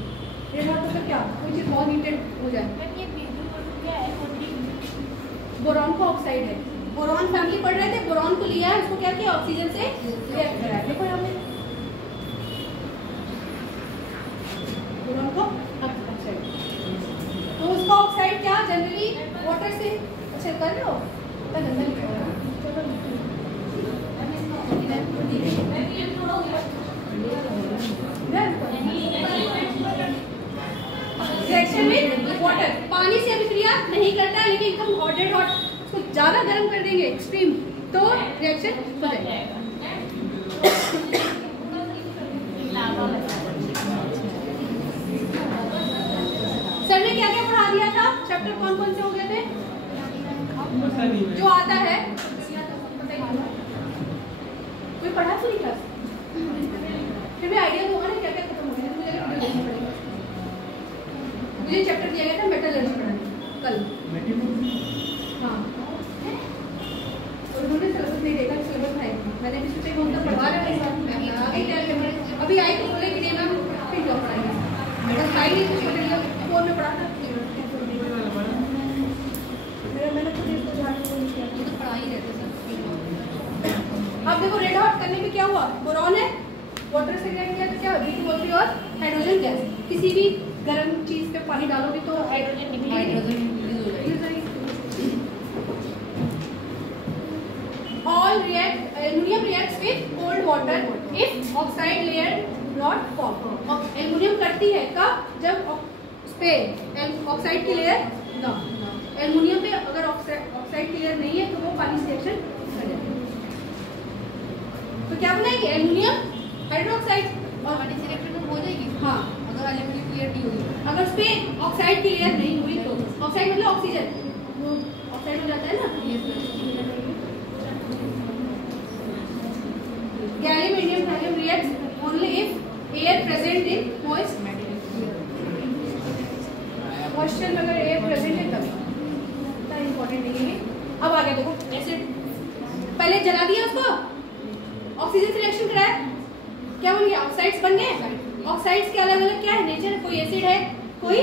रेड हॉट मतलब क्या, कोई चीज बहुत हीटेड हो जाए। बोरॉन का ऑक्साइड है, बोरॉन फैमिली पढ़ रहे थे, बोरॉन को लिया है, उसको क्या किया, ऑक्सीजन से रिएक्ट कराया। देखो यहाँ पे बोरॉन को ऑक्साइड, तो उसका ऑक्साइड क्या जनरली वाटर से, अच्छा कर रहे हो, इतना गंदा लिखा हुआ है। रिएक्शन विद वाटर, पानी से अभिक्रिया नहीं करता है, लेकिन एकदम हॉटेड हॉट उसको ज्यादा गर्म कर देंगे एक्सट्रीम, तो रिएक्शन हो जाएगा। सर ने क्या क्या पढ़ा दिया था, चैप्टर कौन कौन से हो गए थे, जो आता है कोई पढ़ा पूरी क्लास, फिर भी आइडिया होगा ना क्या क्या खत्म हो गया। मुझे चैप्टर दिया गया था मेटलर्जी पढ़ाने कल, हाँ, और उन्होंने सिलेबस नहीं देखा, सिलेबस है मैंने भी सोचा कौन सा पढ़ा रहा है। अभी आई तो बोले कि नहीं मैम फिर क्या पढ़ाएंगे, बस आई नहीं कुछ मतलब फोन में पढ़ा था, मैंने खुद इसको ध्यान नहीं किया, तो पढ़ा ही रहते सर। अब देखो रेड हॉट करने में क्या हुआ, बोरॉन है, वाटर से रिएक्ट किया तो क्या V2O3 और हाइड्रोजन गैस। किसी भी गर्म चीज पे पानी डालोगे तो हाइड्रोजन निकलेगी। All all react aluminum reacts with cold water if oxide layer not form. Aluminium करती है कब? जब उस पे ऑक्साइड की लेयर ना, एल्युमिनियम पे अगर ऑक्साइड की लेयर नहीं है तो वो पानी से रिएक्शन कर जाएगा। तो क्या बनाएगी? एल्युमिनियम हाइड्रोक्साइड और पानी से रिएक्शन हो जाएगी। हाँ, अगर एल्युमिनियम क्लियर नहीं होगी, अगर उस पे ऑक्साइड की लेयर नहीं हुई तो ऑक्साइड मतलब ऑक्सीजन, वो ऑक्साइड हो जाता है ना। Gallium medium thallium reacts only if air present in moist moisture में, अगर एयर प्रेजेंट है तभी। इतना इंपॉर्टेंट नहीं है। अब आ गया देखो एसिड, पहले जला दिया उसको, ऑक्सीजन से रिएक्शन कराया, क्या बन गया? ऑक्साइड्स बन गए। ऑक्साइड्स के अलग अलग क्या है नेचर? कोई एसिड है, कोई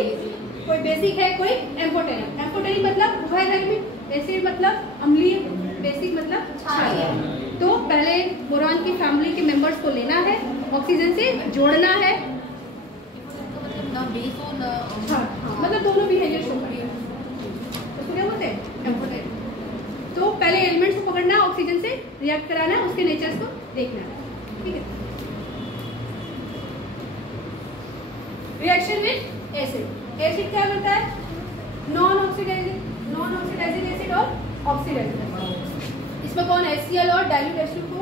बेसिक है, कोई एम्फोटेरिक। एम्फोटेरिक मतलब उभयधर्मी, एसिड मतलब अम्लीय, बेसिक मतलब क्षारीय। तो पहले बोरान की फैमिली के मेंबर्स को लेना है, ऑक्सीजन से जोड़ना है, मतलब ना बेस हो ना, मतलब दोनों बिहेवियर शो करेंगे। उसको क्या बोलते हैं? एम्फोटेरिक। तो पहले एलिमेंट्स को पकड़ना, ऑक्सीजन से रिएक्ट कराना, उसके नेचर्स को देखना है, ठीक है। रिएक्शन विद एसिड, एसिड क्या करता है? नॉन ऑक्सीडाइजिंग एसिड और ऑक्सीडाइजिंग। इसमें कौन है? HCl और डाइल्यूट H2O,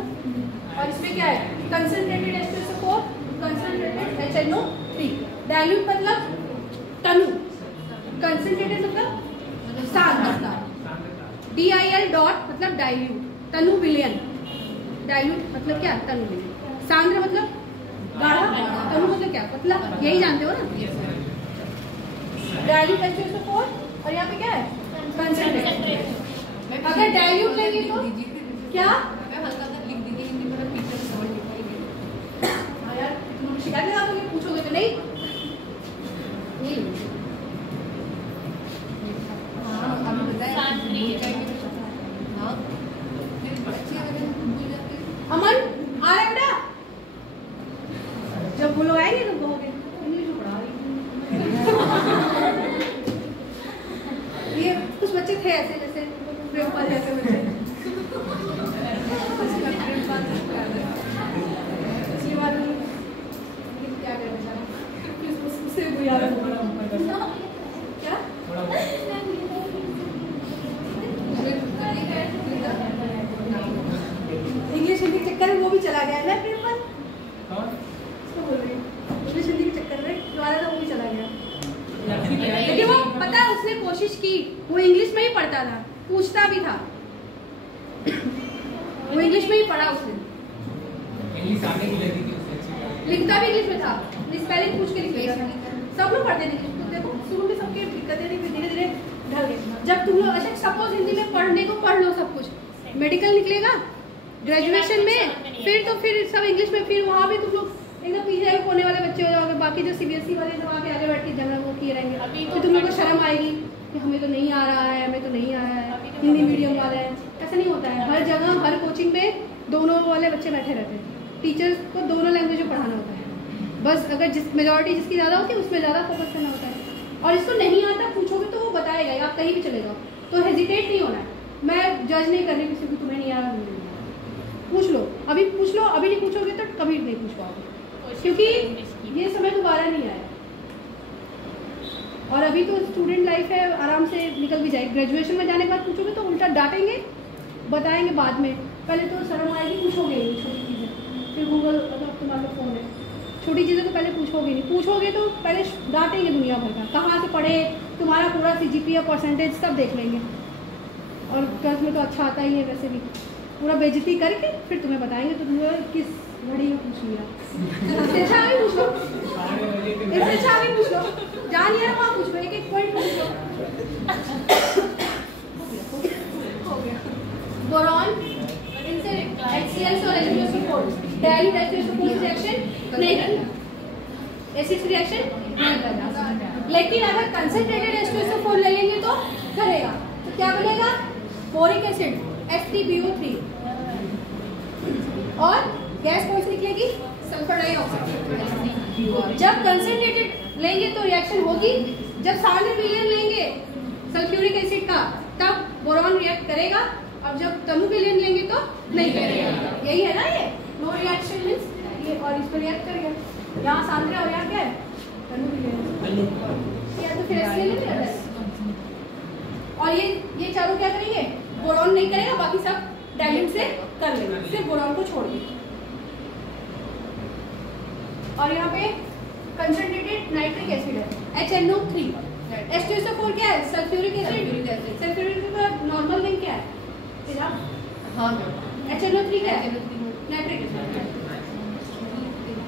और इसमें क्या है? Concentrated H2SO4, concentrated HNO3। Dilute मतलब तनु, कंसंट्रेटेड मतलब सांद्रता, DIL डॉट मतलब डाइल्यूट, तनु विलयन, डाइल्यूट मतलब क्या? तनु विलयन। सांद्र मतलब गाढ़ा, तनु मतलब क्या? पतला, यही जानते हो ना। डाइल्यूट H2SO4 और यहाँ पे क्या है? कंसंट्रेटेड। अगर डाइल्यूट लेंगे तो क्या? मैं हल्का सा लिख दीजिए हिंदी में, पीछे से समझ नहीं पाएंगे। हाँ यार, तुम शिकायत लगा दोगे, पूछोगे तो नहीं। हाँ, अभी बताया। सांद्री। हाँ, फिर बच्चे अगर भूल जाते हैं। अमन आ रहा है बेटा? जब वो लोग आएंगे तो कहोगे इंग्लिश में पढ़ा रही। ये कुछ बच्चे थे ऐसे जैसे प्रेमपाल जैसे बच्चे, उसके बाद क्या कर बेचारा, उससे बुरा क्या? इंग्लिश हिंदी के चक्कर में वो भी चला गया है प्रेमपाल। इसको बोल रही हूँ इंग्लिश हिंदी के चक्कर में जो आया था वो भी चला गया। लेकिन वो पता है उसने कोशिश की, वो इंग्लिश में ही पढ़ता था, पूछता भी था, वो इंग्लिश में ही पढ़ा उसने, लिखता भी इंग्लिश में था, स्पेलिंग पूछ के लिख लेता था। सब लोग पढ़ते थे इंग्लिश, तो देखो शुरू में सबके दिक्कतें थी, फिर धीरे धीरे ढल गए। जब तुम लोग अच्छा सपोज हिंदी में पढ़ने को पढ़ लो सब कुछ, मेडिकल निकलेगा ग्रेजुएशन में, फिर सब इंग्लिश में, फिर वहाँ भी तुम लोग एकदम पीछे होने वाले बच्चे हो जाओगे। बाकी जो CBSE वाले तो वहाँ के आगे बैठ के झगड़ा वो किए रहेंगे, तो तुम लोग को शर्म आएगी कि हमें तो नहीं आ रहा है, हमें तो नहीं आ रहा है, हिंदी मीडियम वाला है। ऐसा नहीं होता है, हर जगह हर कोचिंग में दोनों वाले बच्चे बैठे रहते हैं। टीचर्स को दोनों लैंग्वेज में पढ़ाना होता है, बस अगर जिस मेजॉरिटी जिसकी ज़्यादा होती है उसमें ज़्यादा फोकस करना होता है। और इसको नहीं आता पूछोगे तो वो बताएगा, आप कहीं भी चले जाओ, तो हेजिटेट नहीं होना है। मैं जज नहीं कर रही किसी को, तुम्हें नहीं आ रहा, पूछ लो, अभी पूछ लो, अभी नहीं पूछोगे तो कभी नहीं पूछ पाओगे, क्योंकि ये समय दोबारा नहीं आया। और अभी तो स्टूडेंट लाइफ है, आराम से निकल भी जाएगी। ग्रेजुएशन में जाने के बाद पूछोगे तो उल्टा डांटेंगे, बताएंगे बाद में। पहले तो शर्म आएगी, पूछोगे छोटी चीज़ें, फिर गूगल मतलब तुम्हारे फोन है, छोटी चीज़ें तो पहले पूछोगे नहीं, पूछोगे तो पहले डांटेंगे दुनिया भर का, कहाँ से पढ़े, तुम्हारा पूरा CGPA परसेंटेज सब देख लेंगे। और ट्वेल्थ में तो अच्छा आता ही है वैसे भी, पूरा बेइज्जती करके फिर तुम्हें बताएंगे तो तुम्हें किस घड़ी में पूछ लिया। इससे अच्छा भी पूछ लो, इससे अच्छा भी पूछ लो, जान लिया वहाँ पूछ लो, एक एक पॉइंट पूछ लो। बोरॉन इनसे HCl और H2SO4 डाइल्यूट H2SO4 रिएक्शन नहीं करना, एसिड रिएक्शन नहीं करना। लेकिन अगर कंसंट्रेटेड H2SO4 ले लेंगे तो करेगा। तो क्या बनेगा? बोरिक एसिड F3BO3 और गैस कौन सी निकलेगी? Sulphur dioxide. जब कंसंट्रेटेड लेंगे तो रिएक्शन होगी, जब सांद्र विलयन लेंगे सल्फ्यूरिक एसिड का तब बोरॉन रिएक्ट करेगा अब जब तनु के लिए लेंगे तो नहीं करेगा, यही है ना ये नो रिएक्शन मींस ये और इस पर रिएक्ट कर गया, यहाँ सांद्रा और यहाँ क्या है तनु के लिए, या तो फिर ऐसे ले लेते हैं। और ये चारों क्या करेंगे, बोरॉन नहीं करेगा, बाकी सब डायल्यूट से कर लेंगे, सिर्फ बोरॉन को छोड़ देंगे। और यहाँ पे कंसंट्रेटेड नाइट्रिक एसिड है HNO3, H2SO4 क्या है सल्फ्यूरिक एसिड, सल्फ्यूरिक का नॉर्मल नेम क्या है तेरा? हाँ HNO3 क्या है नाइट्रिक एसिड,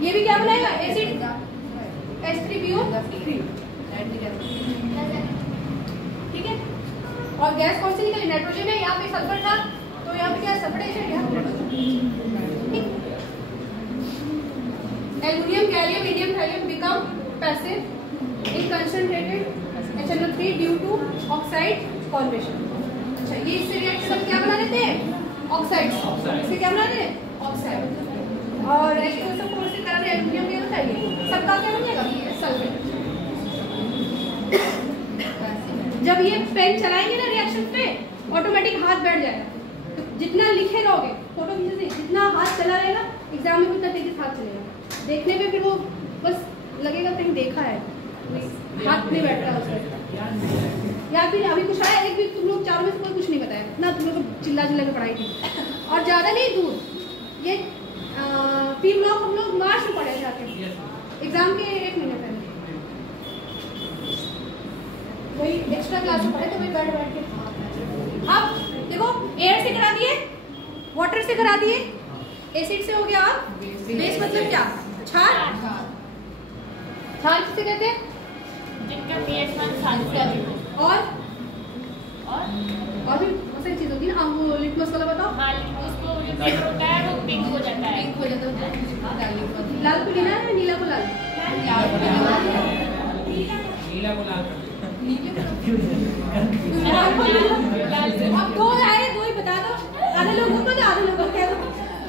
ये भी क्या बनाएगा एसिड H3PO3, ठीक है। और गैस कौन सी निकली, नाइट्रोजन है, यहाँ पे सल्फर था तो यहाँ पे क्या सल्फर है, aluminium gallium medium thallium become passive in concentrated HNO3 due to oxide formation. अच्छा ये इससे रिएक्शन हम क्या बना लेते हैं ऑक्साइड, इससे क्या बना लेते हैं ऑक्साइड, और H2SO4 से करा एल्यूमिनियम क्या होता है ये सबका क्या बन जाएगा सल्फेट। जब ये पेन चलाएंगे ना रिएक्शन पे ऑटोमेटिक हाथ बैठ जाएगा, तो जितना लिखे रहोगे फोटो खींचने से जितना हाथ चला रहेगा एग्जाम में उतना तेजी हाथ चलेगा, देखने में फिर वो बस लगेगा कहीं देखा है, हाथ नहीं बैठ रहा उसमें। या फिर अभी कुछ आया एक भी तुम लोग चारों में से कोई कुछ नहीं बताया ना, तुम लोग चिल्ला चिल्ला के पढ़ाई थी, और ज़्यादा नहीं दूर ये 3 ब्लॉक हम लोग मार्च में पढ़े जाके एग्जाम के 1 महीने पहले, वही एक्स्ट्रा क्लास में पढ़े तो वही बैठ बैठ के। अब देखो एयर से करा दिए, वाटर से करा दिए, एसिड से हो गया, बेस मतलब क्या क्षार, क्षार किसे कहते हैं जिनका pH मान 7 से अधिक हो। और भी बहुत सारी चीज होती है ना, अब वो लिटमस वाला बताओ। हाँ उसको जो पेपर होता है वो पिंक हो जाता है, पिंक हो जाता है, लाल को लेना है, नीला को लाल, नीला को लाल अब 2 आए 2 ही बता दो, आधे लोगों को तो आधे लोगों को कह दो।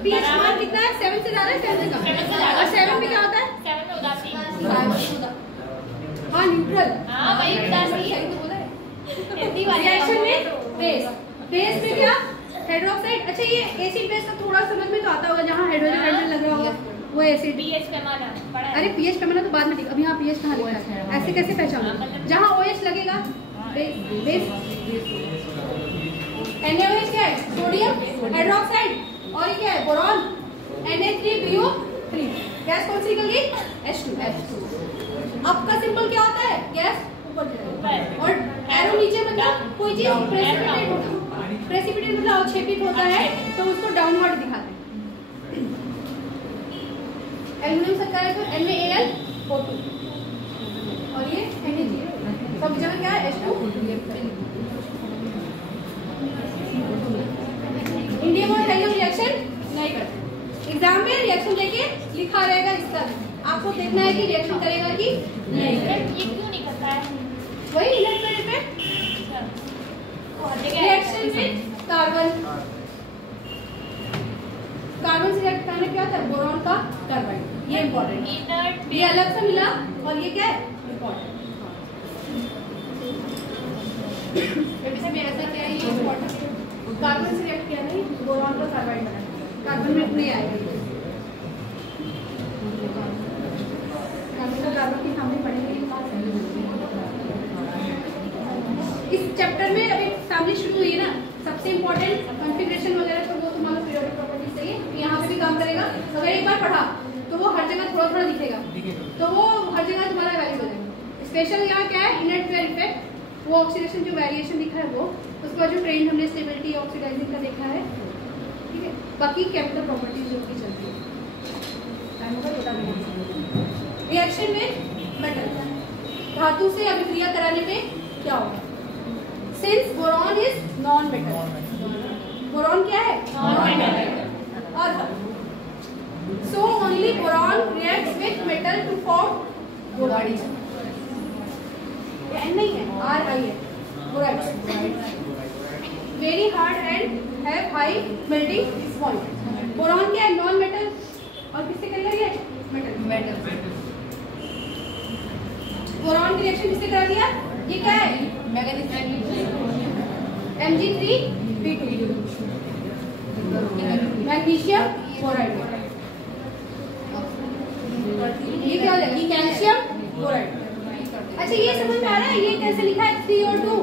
pH मान कितना है 7 से ज्यादा है 7 से कम, और 7 में क्या होता है 7 में उदासी, हाँ न्यूट्रल, हाँ वही उदासी सही तो बोला है। हिंदी वाली रिएक्शन में बेस, बेस में क्या हाइड्रोक्साइड। अच्छा ये एसिड बेस का थोड़ा समझ में तो आता होगा, जहाँ हाइड्रोजन हाइड्रोजन लग रहा होगा वो एसिड। pH पैमाना पढ़ा है। अरे pH पैमाना तो बाद में ठीक, अब यहाँ pH कहाँ लिखा है, ऐसे कैसे पहचानो, जहाँ OH लगेगा बेस। NaOH क्या है सोडियम हाइड्रोक्साइड, और ये क्या है बोरॉन Na3PO3, गैस कौन सी निकल गई H2। अब का सिंबल क्या होता है गैस ऊपर जाएगा, और एरो नीचे मतलब कोई चीज प्रेसिपिटेट होता है, प्रेसिपिटेट मतलब अवक्षेपित होता है तो उसको डाउनवर्ड दिखाते हैं। एल्यूमिनियम से करें तो NaAlO2, और ये NaCl, सब जगह क्या है H2। इंडियम और हेलियम रिएक्शन नहीं करते, एग्जाम में रिएक्शन लेके लिखा रहेगा, इसका आपको देखना है कि रिएक्शन करेगा कि नहीं। ये क्यों नहीं करता है? वही इलेक्ट्रोड पे रिएक्शन में कार्बन से रिएक्ट करने क्या था बोरॉन का कार्बाइड, ये इंपॉर्टेंट, ये अलग से मिला और ये क्या है इंपॉर्टेंट। ऐसा क्या है ये इंपॉर्टेंट, कार्बन से रिएक्ट किया नहीं बोरॉन का कार्बाइड बना, कार्बन में नहीं आएगा, कार्बन की हमने पढ़ेंगे इस चैप्टर में। अभी फैमिली शुरू हुई है ना, सबसे इम्पोर्टेंट कॉन्फ़िगरेशन वगैरह तो वो तुम्हारा पीरियोडिक प्रॉपर्टी से है, यहाँ पे भी काम करेगा। अगर एक बार पढ़ा तो वो हर जगह थोड़ा थोड़ा दिखेगा, तो वो हर जगह तुम्हारा वैल्यू हो जाएगा। स्पेशल यहाँ क्या है इनर्ट वेयर इफेक्ट, वो ऑक्सीडेशन जो वेरिएशन दिखा है वो, उसके बाद जो ट्रेंड हमने स्टेबिलिटी ऑक्सीडाइजिंग का देखा है, ठीक है। बाकी केमिकल प्रॉपर्टीज जो की चलती है रिएक्शन में मेटल धातु से अभिक्रिया कराने पे क्या होगा, since boron is non metal, boron क्या है नॉन मेटल, और so only boron reacts with metal to form boride, एन नहीं है आर आई है boride, very hard and have high melting point. Boron क्या है नॉन मेटल, और किससे करेगा रिएक्ट मेटल, बोरॉन की रिएक्शन किससे करा दिया, ये क्या है Mg3P2, मैग्नीशियम क्लोराइड। ये क्या हो जाएगा? ये कैल्शियम क्लोराइड। अच्छा ये समझ में आ रहा है ये कैसे लिखा है 3 और 2?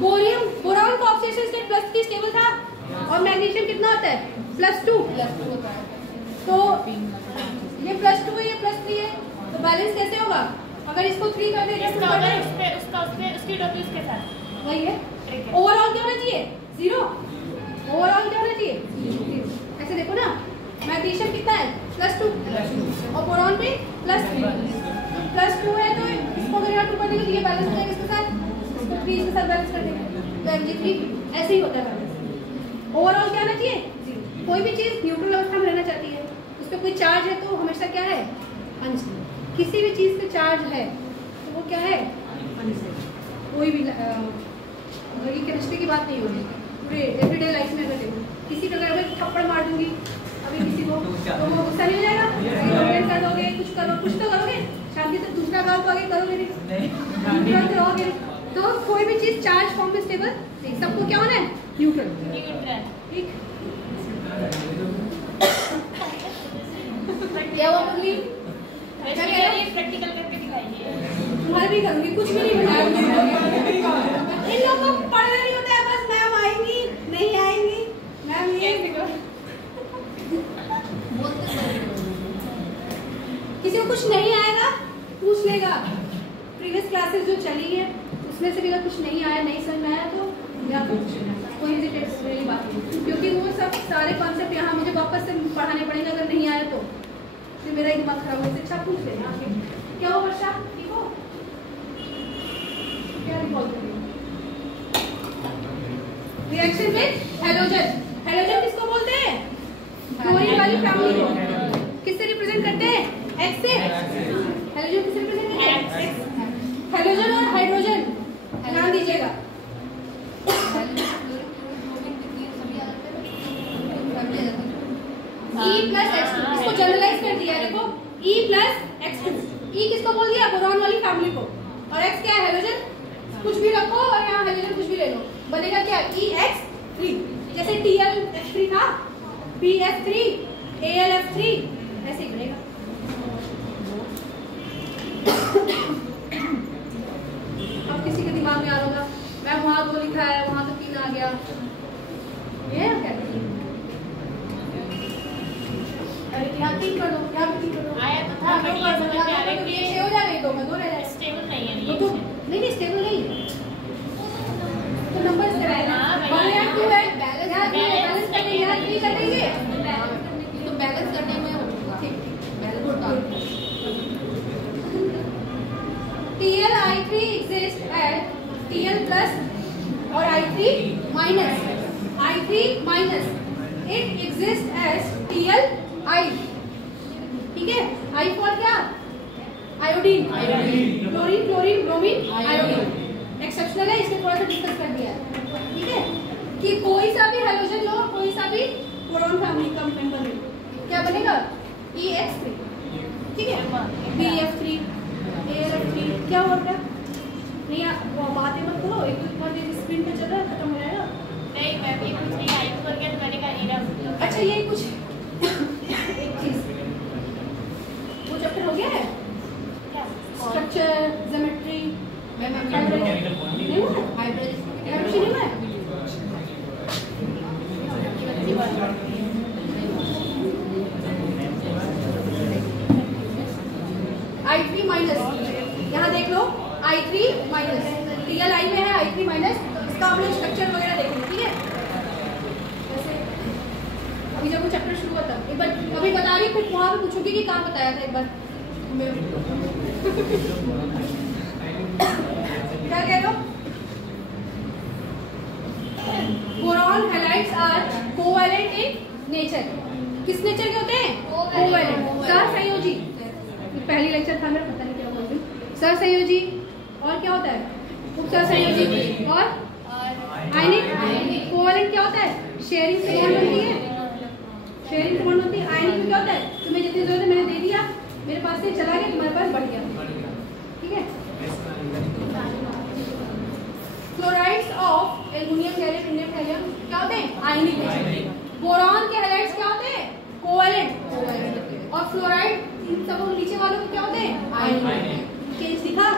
बोरियम बोरॉन का ऑक्सीडेशन स्टेट +3 स्टेबल था और मैग्नीशियम कितना होता है? +2। तो ये +2 है ये +3 है तो बैलेंस कैसे होगा? अगर इसको 3 कर दें इसका ऑर्डर उसकी डब्ल्यू इसके साथ वही है। ओवरऑल क्या होना चाहिए? 0। ओवरऑल क्या होना चाहिए? 0। ऐसे देखो ना मैग्नीशियम कितना है? +2 और बोरॉन भी +2 है तो इसको अगर यहाँ 2 कर देंगे तो ये बैलेंस हो जाएगा इसके साथ, इसको 3 इसके साथ बैलेंस कर देंगे तो Mg3 ऐसे ही होता है बैलेंस। ओवरऑल क्या होना चाहिए? 0। कोई भी चीज़ न्यूट्रल अवस्था में रहना चाहती है उस पर कोई चार्ज है तो हमेशा क्या है? अनस्टेबल। किसी भी चीज़ पे चार्ज है तो वो क्या है? अनस्टेबल। कोई भी अगर ये केमिस्ट्री की बात नहीं होगी पूरे एवरीडे लाइफ में अगर देखो किसी प्रकार में थप्पड़ मार दूंगी अभी किसी को तो वो गुस्सा नहीं हो जाएगा? कंप्लेंट कर दोगे कुछ तो करोगे शांति से दूसरा काम को आगे करोगे नहीं करते रहोगे। तो कोई भी चीज चार्ज फॉर्म में स्टेबल नहीं, सबको क्या होना है? न्यूट्रल। ठीक क्या हुआ मुरली? प्रैक्टिकल करके दिखाइए। तुम्हारे भी करूंगी कुछ भी नहीं बनाऊंगी। इन लोगों को पढ़ना नहीं होता है बस मैम आएंगी नहीं आएंगी मैम ये किसी को कुछ नहीं आएगा पूछ लेगा। प्रीवियस क्लासेस जो चली है उसमें से भी अगर कुछ नहीं आया नहीं समझ में आया तो या कोई हेजिटेट वाली बात नहीं क्योंकि वो सब सारे कॉन्सेप्ट यहाँ मुझे वापस से पढ़ाने पड़ेंगे अगर नहीं आया तो फिर मेरा ही दिमाग खराब होता है। अच्छा पूछ लेना आगे क्या हो वर्षा ठीक हो क्या रिकॉल करिए रिएक्शन विद हैलोजन। हैलोजन किसको बोलते हैं? क्लोरीन वाली फैमिली को। किससे रिप्रेजेंट करते हैं? X से। हैलोजन किससे रिप्रेजेंट करते हैं? X। हैलोजन और हाइड्रोजन ध्यान दीजिएगा। E+X2 इसको जनरलाइज कर दिया देखो E+X2। E किसको बोल दिया? बोरॉन वाली फैमिली को। और X क्या है? हैलोजन। कुछ भी रखो और यहाँ हैलोजन कुछ भी ले लो बनेगा क्या? EX3। जैसे TlF3 था BF3 AlF3 ऐसे ही बनेगा। अब किसी के दिमाग में आ रहा होगा मैम वहाँ 2 लिखा है वहाँ तो 3 आ गया ये क्या? अरे यहाँ 3 कर दो यहाँ पे 3 कर दो आया तो था बट ये समझ में आ रहा है कि ये हो जाएगा 2 में 2 रह जाएगा। स्टेबल नहीं है तो ये। नहीं स्टेबल नहीं तो नंबर से रहेगा और यहाँ 2 है बैलेंस करेंगे यहाँ 3 कर देंगे तो बैलेंस करने में होगा। ठीक balance TL exist at TL plus और I3 minus it exists as TLI। ठीक है I for क्या? Iodine chlorine chlorine bromine iodine exceptional है इसमें थोड़ा सा डिस्कस कर दिया है। ठीक है कि कोई सा भी हैलोजन लो कोई सा भी बोरॉन फैमिली का मेंबर लो क्या बनेगा? EX3। ठीक है BF3 AlF3 क्या हुआ क्या? नहीं वो बातें मत करो एक तो स्क्रीन पे चल रहा है खत्म हो जाएगा। नहीं मैम ये कुछ नहीं आई तो करके मैंने कहा इरा। अच्छा ये कुछ एक चीज वो चैप्टर हो गया है क्या? स्ट्रक्चर ज्योमेट्री मैम नहीं हुआ हाइड्रोजन केमिस्ट्री नहीं हुआ I3 माइनस यहाँ देख लो I3 माइनस TLI में है I3 माइनस इसका हम लोग स्ट्रक्चर वगैरह देखेंगे। ठीक है जैसे अभी जब वो चैप्टर शुरू हुआ था एक बार अभी बता रही फिर वहाँ पे पूछूंगी कि कहाँ बताया था एक बार क्या कह लो? Boron halides are covalent in nature. किस नेचर के होते हैं? कोवैलेंट सहसंयोजी। पहली लेक्चर था मेरा पता नहीं क्या बोल रही हूँ। सहसंयोजी और क्या होता है? उपसहसंयोजी और आयनिक। कोवैलेंट क्या होता है? शेयरिंग से बॉन्ड होती है शेयरिंग से बॉन्ड होती है। आयनिक में क्या होता है? तुम्हें जितनी जरूरत है मैंने दे दिया मेरे पास से चला गया तुम्हारे पास बढ़ गया। ठीक है chlorides of aluminium gallium indium gallium क्या होते हैं? आयनिक नेचर। बोरॉन के हैलाइड्स क्या होते हैं? कोवैलेंट। और फ्लोराइड इन सब नीचे वालों के क्या होते हैं? आयनिक। चेंज दिखा?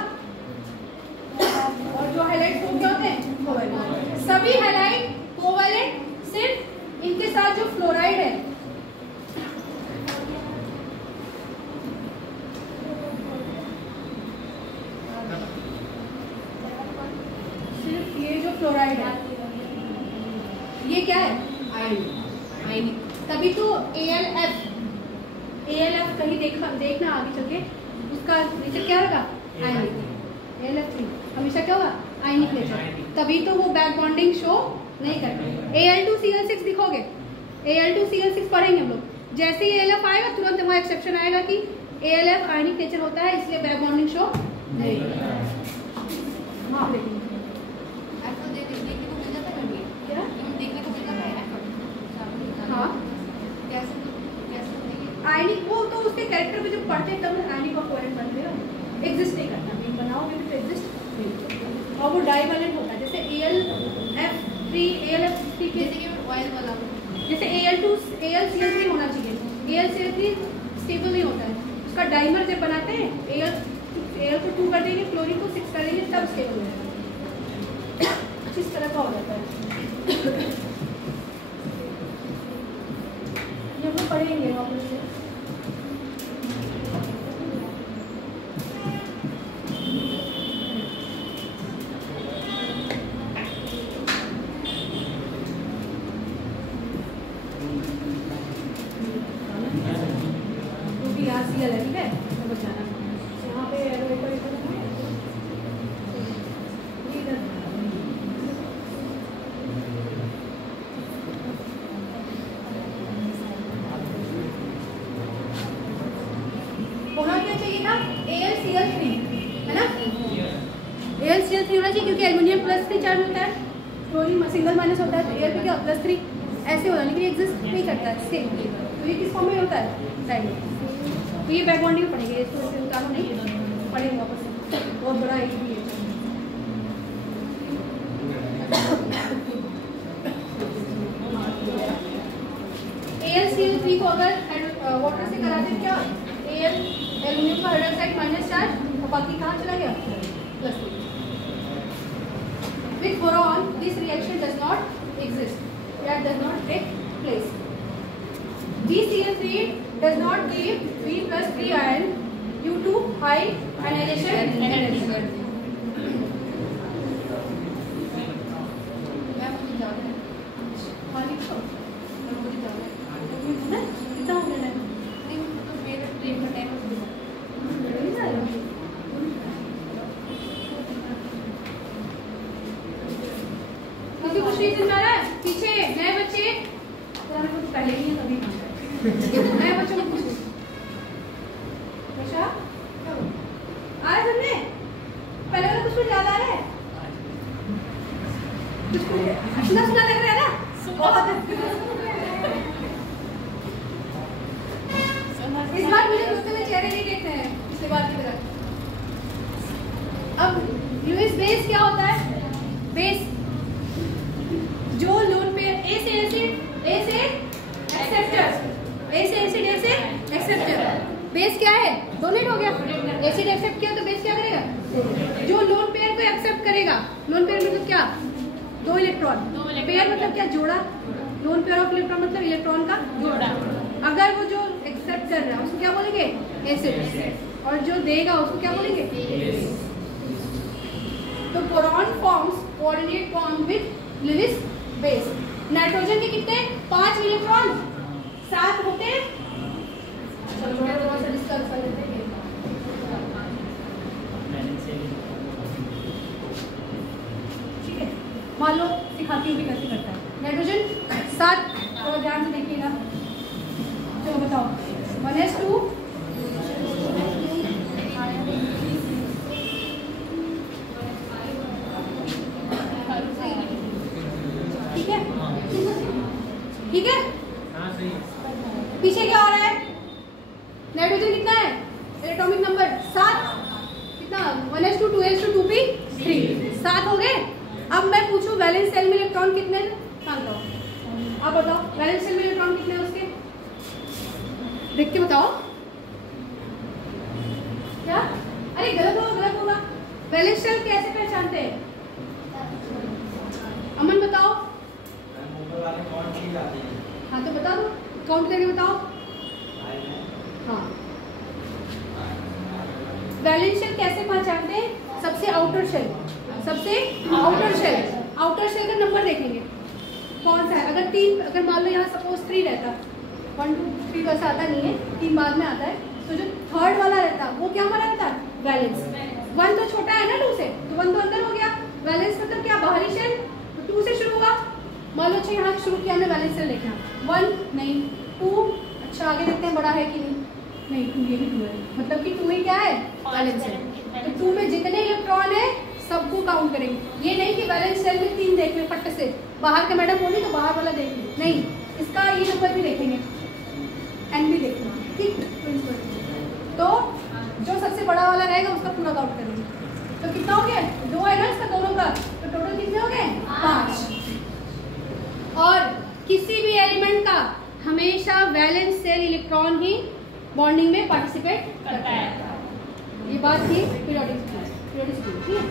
और जो हैलाइड्स वो क्या होते हैं? कोवैलेंट। सभी हैलाइड कोवैलेंट, सिर्फ इनके साथ जो फ्लोराइड है, सिर्फ ये जो फ्लोराइड है ये क्या है? आयनिक। तभी तो ALF कहीं देखना आगे चल के उसका नेचर क्या होगा? आयनिक। ALF3 हमेशा क्या होगा? आयनिक नेचर। तभी तो वो बैक बॉन्डिंग शो नहीं करते। Al2Cl6 दिखोगे, Al2Cl6 पढ़ेंगे हम लोग। जैसे ही ALF आएगा तुरंत वहाँ एक्सेप्शन आएगा कि ALF आयनिक नेचर होता है, इसलिए बैक बॉन्डिंग शो नहीं करता। हाँ देखिए देखने को मिल जाता है क्या? देखने को मिल जाता है। हाँ कैसे आयनिक, वो तो उसके कैरेक्टर पे जब पढ़ते हैं तब आयनिक का कोवैलेंट बनेगा। एग्जिस्ट नहीं करता, नहीं बनाओगे तो एग्जिस्ट नहीं। और वो डाइवैलेंट होता है, जैसे ALF3 के जैसे कि ऑयल वाला, जैसे AlCl3 होना चाहिए। AlCl3 स्टेबल नहीं होता है, उसका डाइमर जब बनाते हैं Al को 2 कर देंगे, क्लोरीन को 6 कर देंगे, तब स्टेबल हो जाएगा। इस तरह का हो जाता है। ये हम लोग पढ़ेंगे वापस से। क्योंकि यहाँ CL है, ठीक है, समझ जाना। यहाँ पे होना क्या चाहिए था? AlCl3 है ना? AlCl3 होना चाहिए क्योंकि एल्युमिनियम +3 चार्ज होता है, क्लोरीन सिंगल माइनस होता है, तो Al पे क्या +3 ऐसे होता है, लेकिन एग्जिस्ट नहीं करता है सेम। तो ये किस फॉर्म में होता है? डाइमर। तो ये बैक बॉन्डिंग में पढ़ेंगे, इसको ऐसे उतारो नहीं, पढ़ेंगे वापस से। बहुत बड़ा एक भी है। AlCl3 को अगर वाटर से कराते क्या? Al एल्युमिनियम का हाइड्रोक्साइड माइनस चार्ज, और बाकी कहाँ चला गया? +3। With boron, this reaction does not exist. That does not take place. BCl3 does not give B+3 ion due to high ionization energy. कितना हो गया? मेरे ट्रेन का टाइम किसी कुछ नहीं समझा रहा है? पीछे नए बच्चे कुछ पहले ही है, तभी नए बच्चों को पूछो। अच्छा आ रहा है सुनने? पहले वाला कुछ याद आ रहा है? कुछ सुना सुना लग रहा है ना? बहुत इस बार मुझे दोस्तों में चेहरे नहीं देखते हैं पिछले बार की तरह। अब ल्यूइस बेस क्या होता है? बेस जो लोन पे ए से एक्सेप्टर, ए से एसिड, ए से एक्सेप्टर। बेस क्या है? डोनेट हो गया। एसिड एक्सेप्ट किया तो बेस क्या करेगा? जो लोन पेयर को एक्सेप्ट करेगा। लोन पेयर मतलब क्या? 2 इलेक्ट्रॉन। पेयर मतलब क्या? जोड़ा। लोन पेयर ऑफ इलेक्ट्रॉन मतलब इलेक्ट्रॉन का जोड़ा। अगर वो जो एक्सेप्ट कर रहा है उसको क्या बोलेंगे? एसिड। और जो देगा उसको क्या बोलेंगे? तो boron forms coordinate bond with Lewis base. Nitrogen के कितने? 5 इलेक्ट्रॉन 7 होते हैं। थोड़ा सा डिस्कस कर लेते हैं। ठीक है, मान लो सिखाती हूँ कि कैसे करता है। नाइट्रोजन 7, थोड़ा ध्यान से देखिएगा। चलो बताओ। 1s2 ठीक है, ठीक है। पीछे क्या हो रहा है? नाइट्रोजन कितना है? Atomic number 7। कितना? 1s2 2s2 2p3 7 हो गए। अब मैं पूछूं वैलेंस सेल में इलेक्ट्रॉन कितने शांत रहो। आप बताओ वैलेंस शेल में इलेक्ट्रॉन कितने हैं उसके, देख के बताओ। क्या? अरे गलत होगा। वैलेंस शेल कैसे पहचानते हैं? अमन बताओ। हाँ तो बता दो, काउंट करके बताओ। हाँ, वैलेंस शेल कैसे पहचानते हैं? सबसे आउटर शेल का नंबर देखेंगे कौन सा है। अगर मान लो यहाँ सपोज 3 रहता, 1 2 3 वैसा आता नहीं है, 3 बाद में आता है, तो जो थर्ड वाला रहता वो क्या माना रहता है? वैलेंस। 1 तो छोटा है ना 2 से, तो 1 तो अंदर हो गया। वैलेंस मतलब क्या? बाहरी शेल, तो 2 से शुरू हुआ। मान लो अच्छा यहाँ शुरू किया हमने वैलेंस शेल देखना, 1 नहीं 2, अच्छा आगे देखते हैं बड़ा है कि नहीं 2, ये भी 2 है, मतलब कि 2 ही क्या है? Valence shell. तो 2 में जितने इलेक्ट्रॉन है सबको काउंट करेंगे। ये नहीं कि वैलेंस शेल में 3 देख ले फट से, बाहर के मैडम बोली तो बाहर वाला देख ले, नहीं, इसका ये नंबर भी देखेंगे, एन भी देखेंगे, ठीक। तो जो सबसे बड़ा वाला रहेगा उसका पूरा काउंट करेंगे। तो कितना हो गया? 2 है ना इसका दोनों का, तो टोटल कितने हो गए? 5। और किसी भी एलिमेंट का हमेशा वैलेंस शेल इलेक्ट्रॉन ही बॉन्डिंग में पार्टिसिपेट करता है। ये बात थी पीरियोडिसिटी, ठीक है।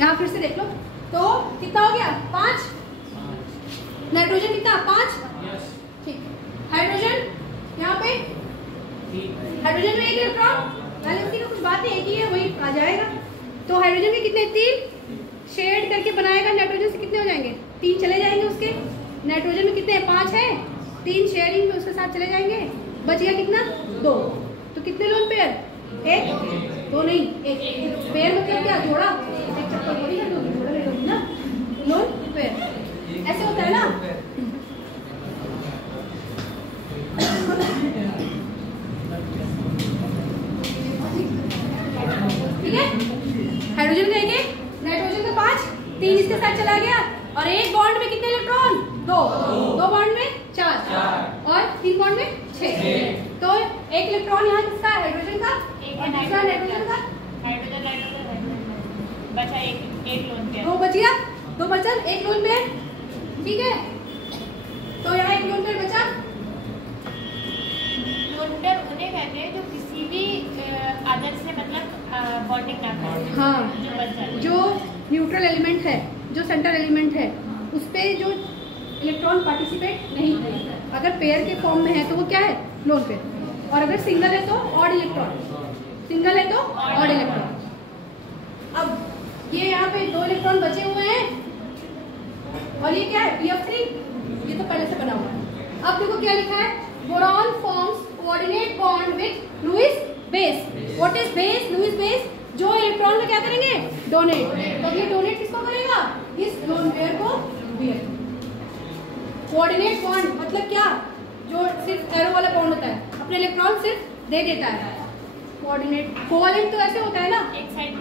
यहाँ फिर से देख लो, तो कितना हो गया? 5। नाइट्रोजन कितना? 5, ठीक। हाइड्रोजन यहाँ पे, हाइड्रोजन में 1 इलेक्ट्रॉन, वैलेंसी का कुछ बात नहीं, एक ही है, वही आ जाएगा। तो हाइड्रोजन में कितने? 3 शेड करके बनाएगा, नाइट्रोजन से कितने हो जाएंगे? 3 चले जाएंगे उसके। नाइट्रोजन में कितने? 5 है, 3 शेयरिंग में उसके साथ चले जाएंगे, बच गया कितना? 2। तो कितने लोन पेयर? 1 2 नहीं 1 पेयर मतलब क्या? जोड़ा, एक चक्कर थोड़ी है, 2 जोड़ा ले लोगी ना, लोन पेयर ऐसे होता है ना। ठीक है, हाइड्रोजन का 1, नाइट्रोजन का 5, 3 इसके साथ चला गया, और एक बॉन्ड में कितने इलेक्ट्रॉन? 2 बॉन्ड में 4 और 3 बॉन्ड में 6। तो 1 इलेक्ट्रॉन यहाँ किसका? हाइड्रोजन का, और दूसरा नाइट्रोजन का। बचा एक लोन पेयर, 2 बच गया, 2 बचा, 1 लोन पेयर, ठीक है। तो यहाँ 1 लोन पेयर बचा। लोन पेयर उन्हें कहते हैं जो किसी भी अदर से मतलब बॉन्डिंग ना करे। हाँ, जो बच जाए, जो न्यूट्रल एलिमेंट है, जो सेंटर एलिमेंट है, उस पे जो इलेक्ट्रॉन पार्टिसिपेट नहीं करेगा। अगर पेयर के फॉर्म में है तो वो क्या है? Lone pair. और अगर सिंगल है तो ऑड इलेक्ट्रॉन, सिंगल है तो ऑड इलेक्ट्रॉन। अब ये यहाँ पे 2 इलेक्ट्रॉन बचे हुए हैं, और ये क्या है? BF3, ये तो पहले से बना हुआ है। अब देखो क्या लिखा है? Boron forms coordinate bond with Lewis base. What is base? Lewis base जो इलेक्ट्रॉन को क्या करेंगे? डोनेट। तो ये डोनेट किसको करेगा? इस लोन पेयर को BF। कोऑर्डिनेट बॉन्ड मतलब क्या? जो सिर्फ एरो वाला बॉन्ड होता है, अपने इलेक्ट्रॉन सिर्फ दे देता है। कोऑर्डिनेट, कोवैलेंट तो ऐसे होता है ना, एक साइड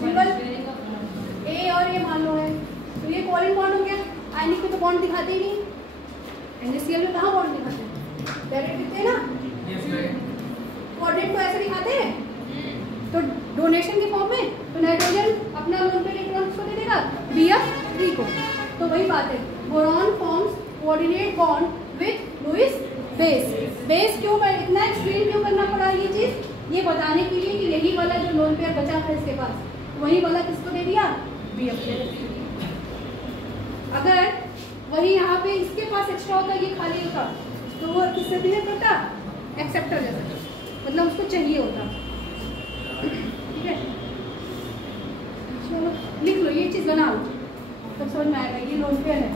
सिंगल ए और ये मान लो है, तो ये कोवैलेंट बॉन्ड हो गया। आयनिक में तो बॉन्ड दिखाते ही नहीं, NaCl में कहाँ बॉन्ड दिखाते हैं? डायरेक्ट दिखते हैं ना। कोऑर्डिनेट तो ऐसे दिखाते हैं, तो डोनेशन के फॉर्म में। तो नाइट्रोजन अपना लोन पेयर इलेक्ट्रॉन किसको दे देगा? BF3 को। तो वही बात है, boron forms coordinate bond with Lewis base. Base क्यों इतना एक्सप्लेन क्यों करना पड़ा ये चीज? ये बताने के लिए कि यही वाला जो लोन पेयर बचा था इसके पास, वही वाला किसको दे दिया? BF3। अगर वही यहाँ पे इसके पास एक्स्ट्रा होता, ये खाली होता, तो वो किससे बिहेव करता? एक्सेप्टर जैसा, मतलब उसको चाहिए होता। ठीक है, चलो लिख लो, ये चीज बना लो, तब समझ में आएगा। ये लोन पेयर है।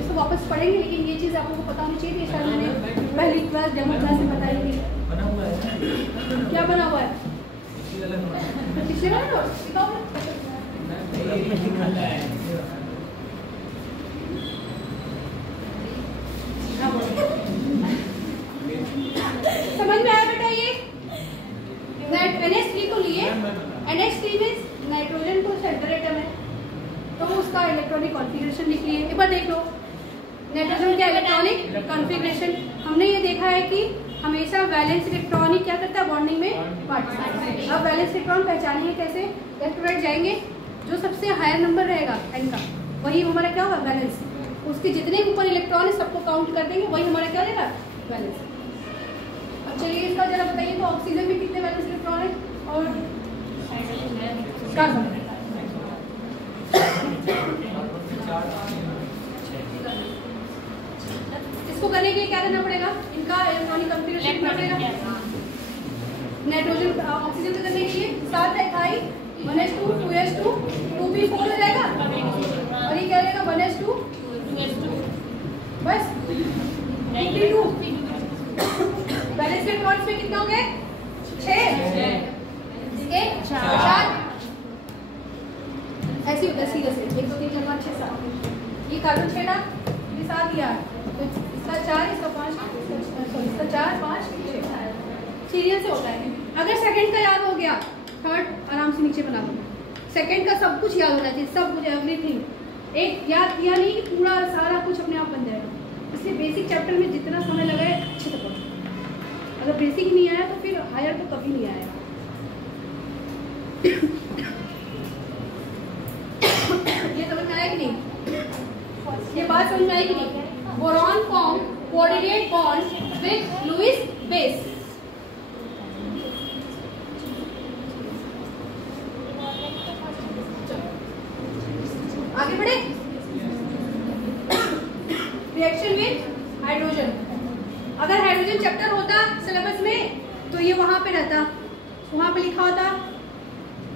इसको वापस पढ़ेंगे, लेकिन ये चीज आप लोगों को पता होनी चाहिए। शायद मैंने पहली क्लास डेमो क्लास में बताई थी। बना हुआ है। क्या बना हुआ है? पिछले वाला तो दिखाओ। समझ में आया बेटा? ये NH3 को लिए, NH3 में नाइट्रोजन को सेंटर एटम है, तो उसका इलेक्ट्रॉनिक कॉन्फ़िगरेशन लिख लिए। एक बार देख लो नाइट्रोजन का इलेक्ट्रॉनिक कॉन्फ़िगरेशन। हमने ये देखा है कि हमेशा वैलेंस इलेक्ट्रॉन ही क्या करता है बॉन्डिंग में पार्टिसिपेट। अब वैलेंस इलेक्ट्रॉन पहचानेंगे कैसे, इलेक्ट्रोलाइट जाएंगे, जो सबसे हायर नंबर रहेगा एन का वही हमारा क्या होगा वैलेंस, उसके जितने ऊपर इलेक्ट्रॉन है सबको काउंट कर देंगे, वही हमारा क्या रहेगा वैलेंस। अब चलिए इसका जरा बताइए तो ऑक्सीजन में कितने वैलेंस इलेक्ट्रॉन है और कार्बन। इसको करने के लिए क्या करना पड़ेगा, इनका इलेक्ट्रॉनिक कॉन्फ़िगरेशन करना पड़ेगा। नाइट्रोजन ऑक्सीजन को करने के लिए 7 इथाइल 1s2 2s2 2p4 हो जाएगा और ये क्या रहेगा 1s2 2s2 बस 2p2। बैलेंस इलेक्ट्रॉन्स में कितने होंगे 6 इसके 4। ऐसे होता है सीधे से 1 2 3 4 5 6 7। ये कार्बन 6 था, ये 7 दिया, तो इसका 4 इसका 5 इसका 4 5 6 सीरियल से होता है। अगर सेकंड का याद हो गया थर्ड आराम से नीचे बना लो। सेकंड का सब कुछ याद होना चाहिए, सब कुछ एवरीथिंग। एक याद किया नहीं कि पूरा सारा कुछ अपने आप बन जाएगा। इसलिए बेसिक चैप्टर में जितना समय लगा है अच्छे से पढ़ो। अगर बेसिक नहीं आया तो फिर हायर तो कभी नहीं आएगा। ये समझ में आया कि नहीं, ये बात समझ में आई कि नहीं। Boron form coordinate bond with Lewis base. आगे बढ़े, रिएक्शन विद हाइड्रोजन। अगर हाइड्रोजन चैप्टर होता सिलेबस में तो ये वहां पे रहता, वहां पे लिखा होता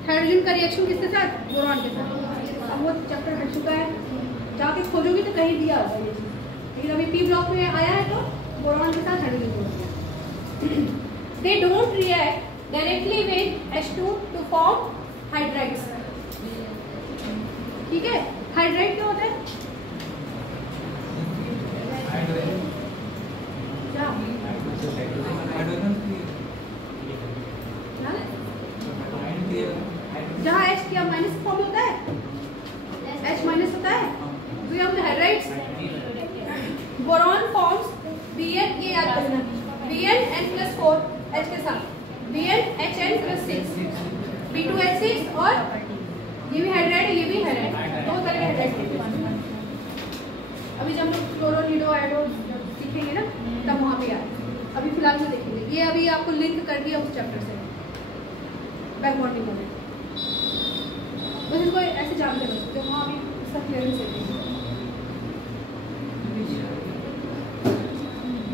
हाइड्रोजन का रिएक्शन किसके साथ, बोरॉन के साथ। अब वो चैप्टर हट चुका है, जाके खोजोगे तो कहीं दिया होगा ये चीज, लेकिन अभी पी ब्लॉक में आया है तो बोरॉन के साथ हाइड्रोजन जोड़। They don't react directly with H2 to form hydrides. ठीक है, हाइड्राइड क्या होता है, जहाँ H क्या माइनस फॉर्म होता है, H माइनस होता है, तो ये हम हाइड्राइड्स। बोरॉन फॉर्म्स Bn, ये याद करना, Bn(n+4) H के साथ, BnHn+6 B2H6, और ये भी हाइड्राइड है, ये भी हाइड्राइड, दो तरह के हाइड्राइड के। अभी जब लोग क्लोरो लीडो आयोडो सीखेंगे ना तब वहाँ पे आए, अभी फिलहाल में देखेंगे। ये अभी आपको लिंक कर दिया उस चैप्टर से, बैक बॉन्डिंग में, बस इसको ऐसे जानते रहो तो वहाँ अभी इसका क्लियरेंस है।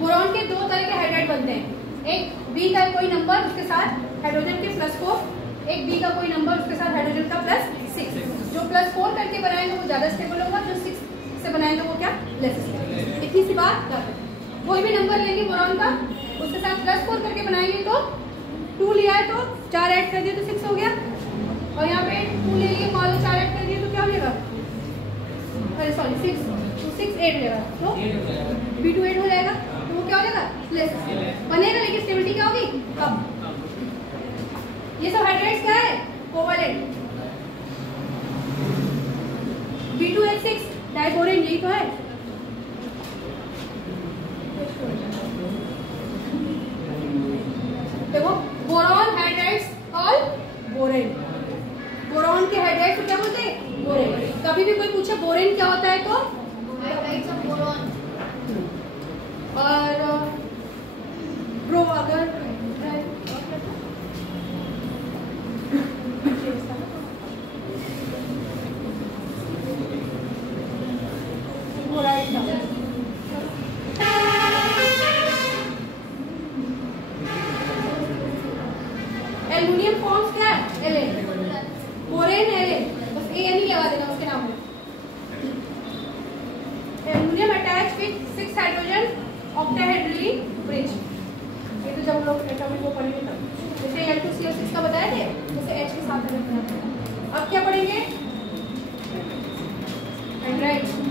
बोरॉन के 2 तरह के हाइड्राइड बनते हैं, एक B का कोई नंबर उसके साथ हाइड्रोजन के +4, एक B का कोई नंबर उसके साथ हाइड्रोजन का +6। जो +4 करके बनाएंगे वो ज़्यादा स्टेबल होगा, जो 6 से बनाएंगे वो क्या लेस स्टेबल। इतनी सी बात कर रहे हैं। कोई भी नंबर लेंगे बोरॉन का, उसके साथ +4 करके बनाएंगे तो 2 लिया है तो 4 ऐड कर दिए तो 6 हो गया, और यहाँ पे 2 ले लिए मान लो 4 ऐड कर दिए तो क्या हो जाएगा, अरे सॉरी 6 तो 6 8 हो जाएगा, तो B2 8 हो जाएगा, तो वो क्या हो जाएगा लेस बनेगा, लेकिन स्टेबिलिटी क्या होगी कम। ये सब हाइड्राइड्स क्या है कोवैलेंट। B2H6 डाइबोरेन, यही तो है। देखो बोरॉन हाइड्राइड्स और बोरेन, बोरॉन के हाइड्राइड्स को क्या बोलते हैं बोरेन। कभी भी कोई पूछे बोरेन क्या होता है तो हाइड्राइड्स ऑफ बोरॉन, और ब्रो अगर एल्युमिनियम फॉर्म्स क्या है एलेन, बोरेन एलेन, बस ए नहीं लगा देना उसके नाम में। Aluminium attach with 6 hydrogen octahedrally bridge. ये तो जब लोग एटॉमिक वो पढ़ेंगे तब, जैसे L2CO6 का बताया थे जैसे H के साथ में। अब क्या पढ़ेंगे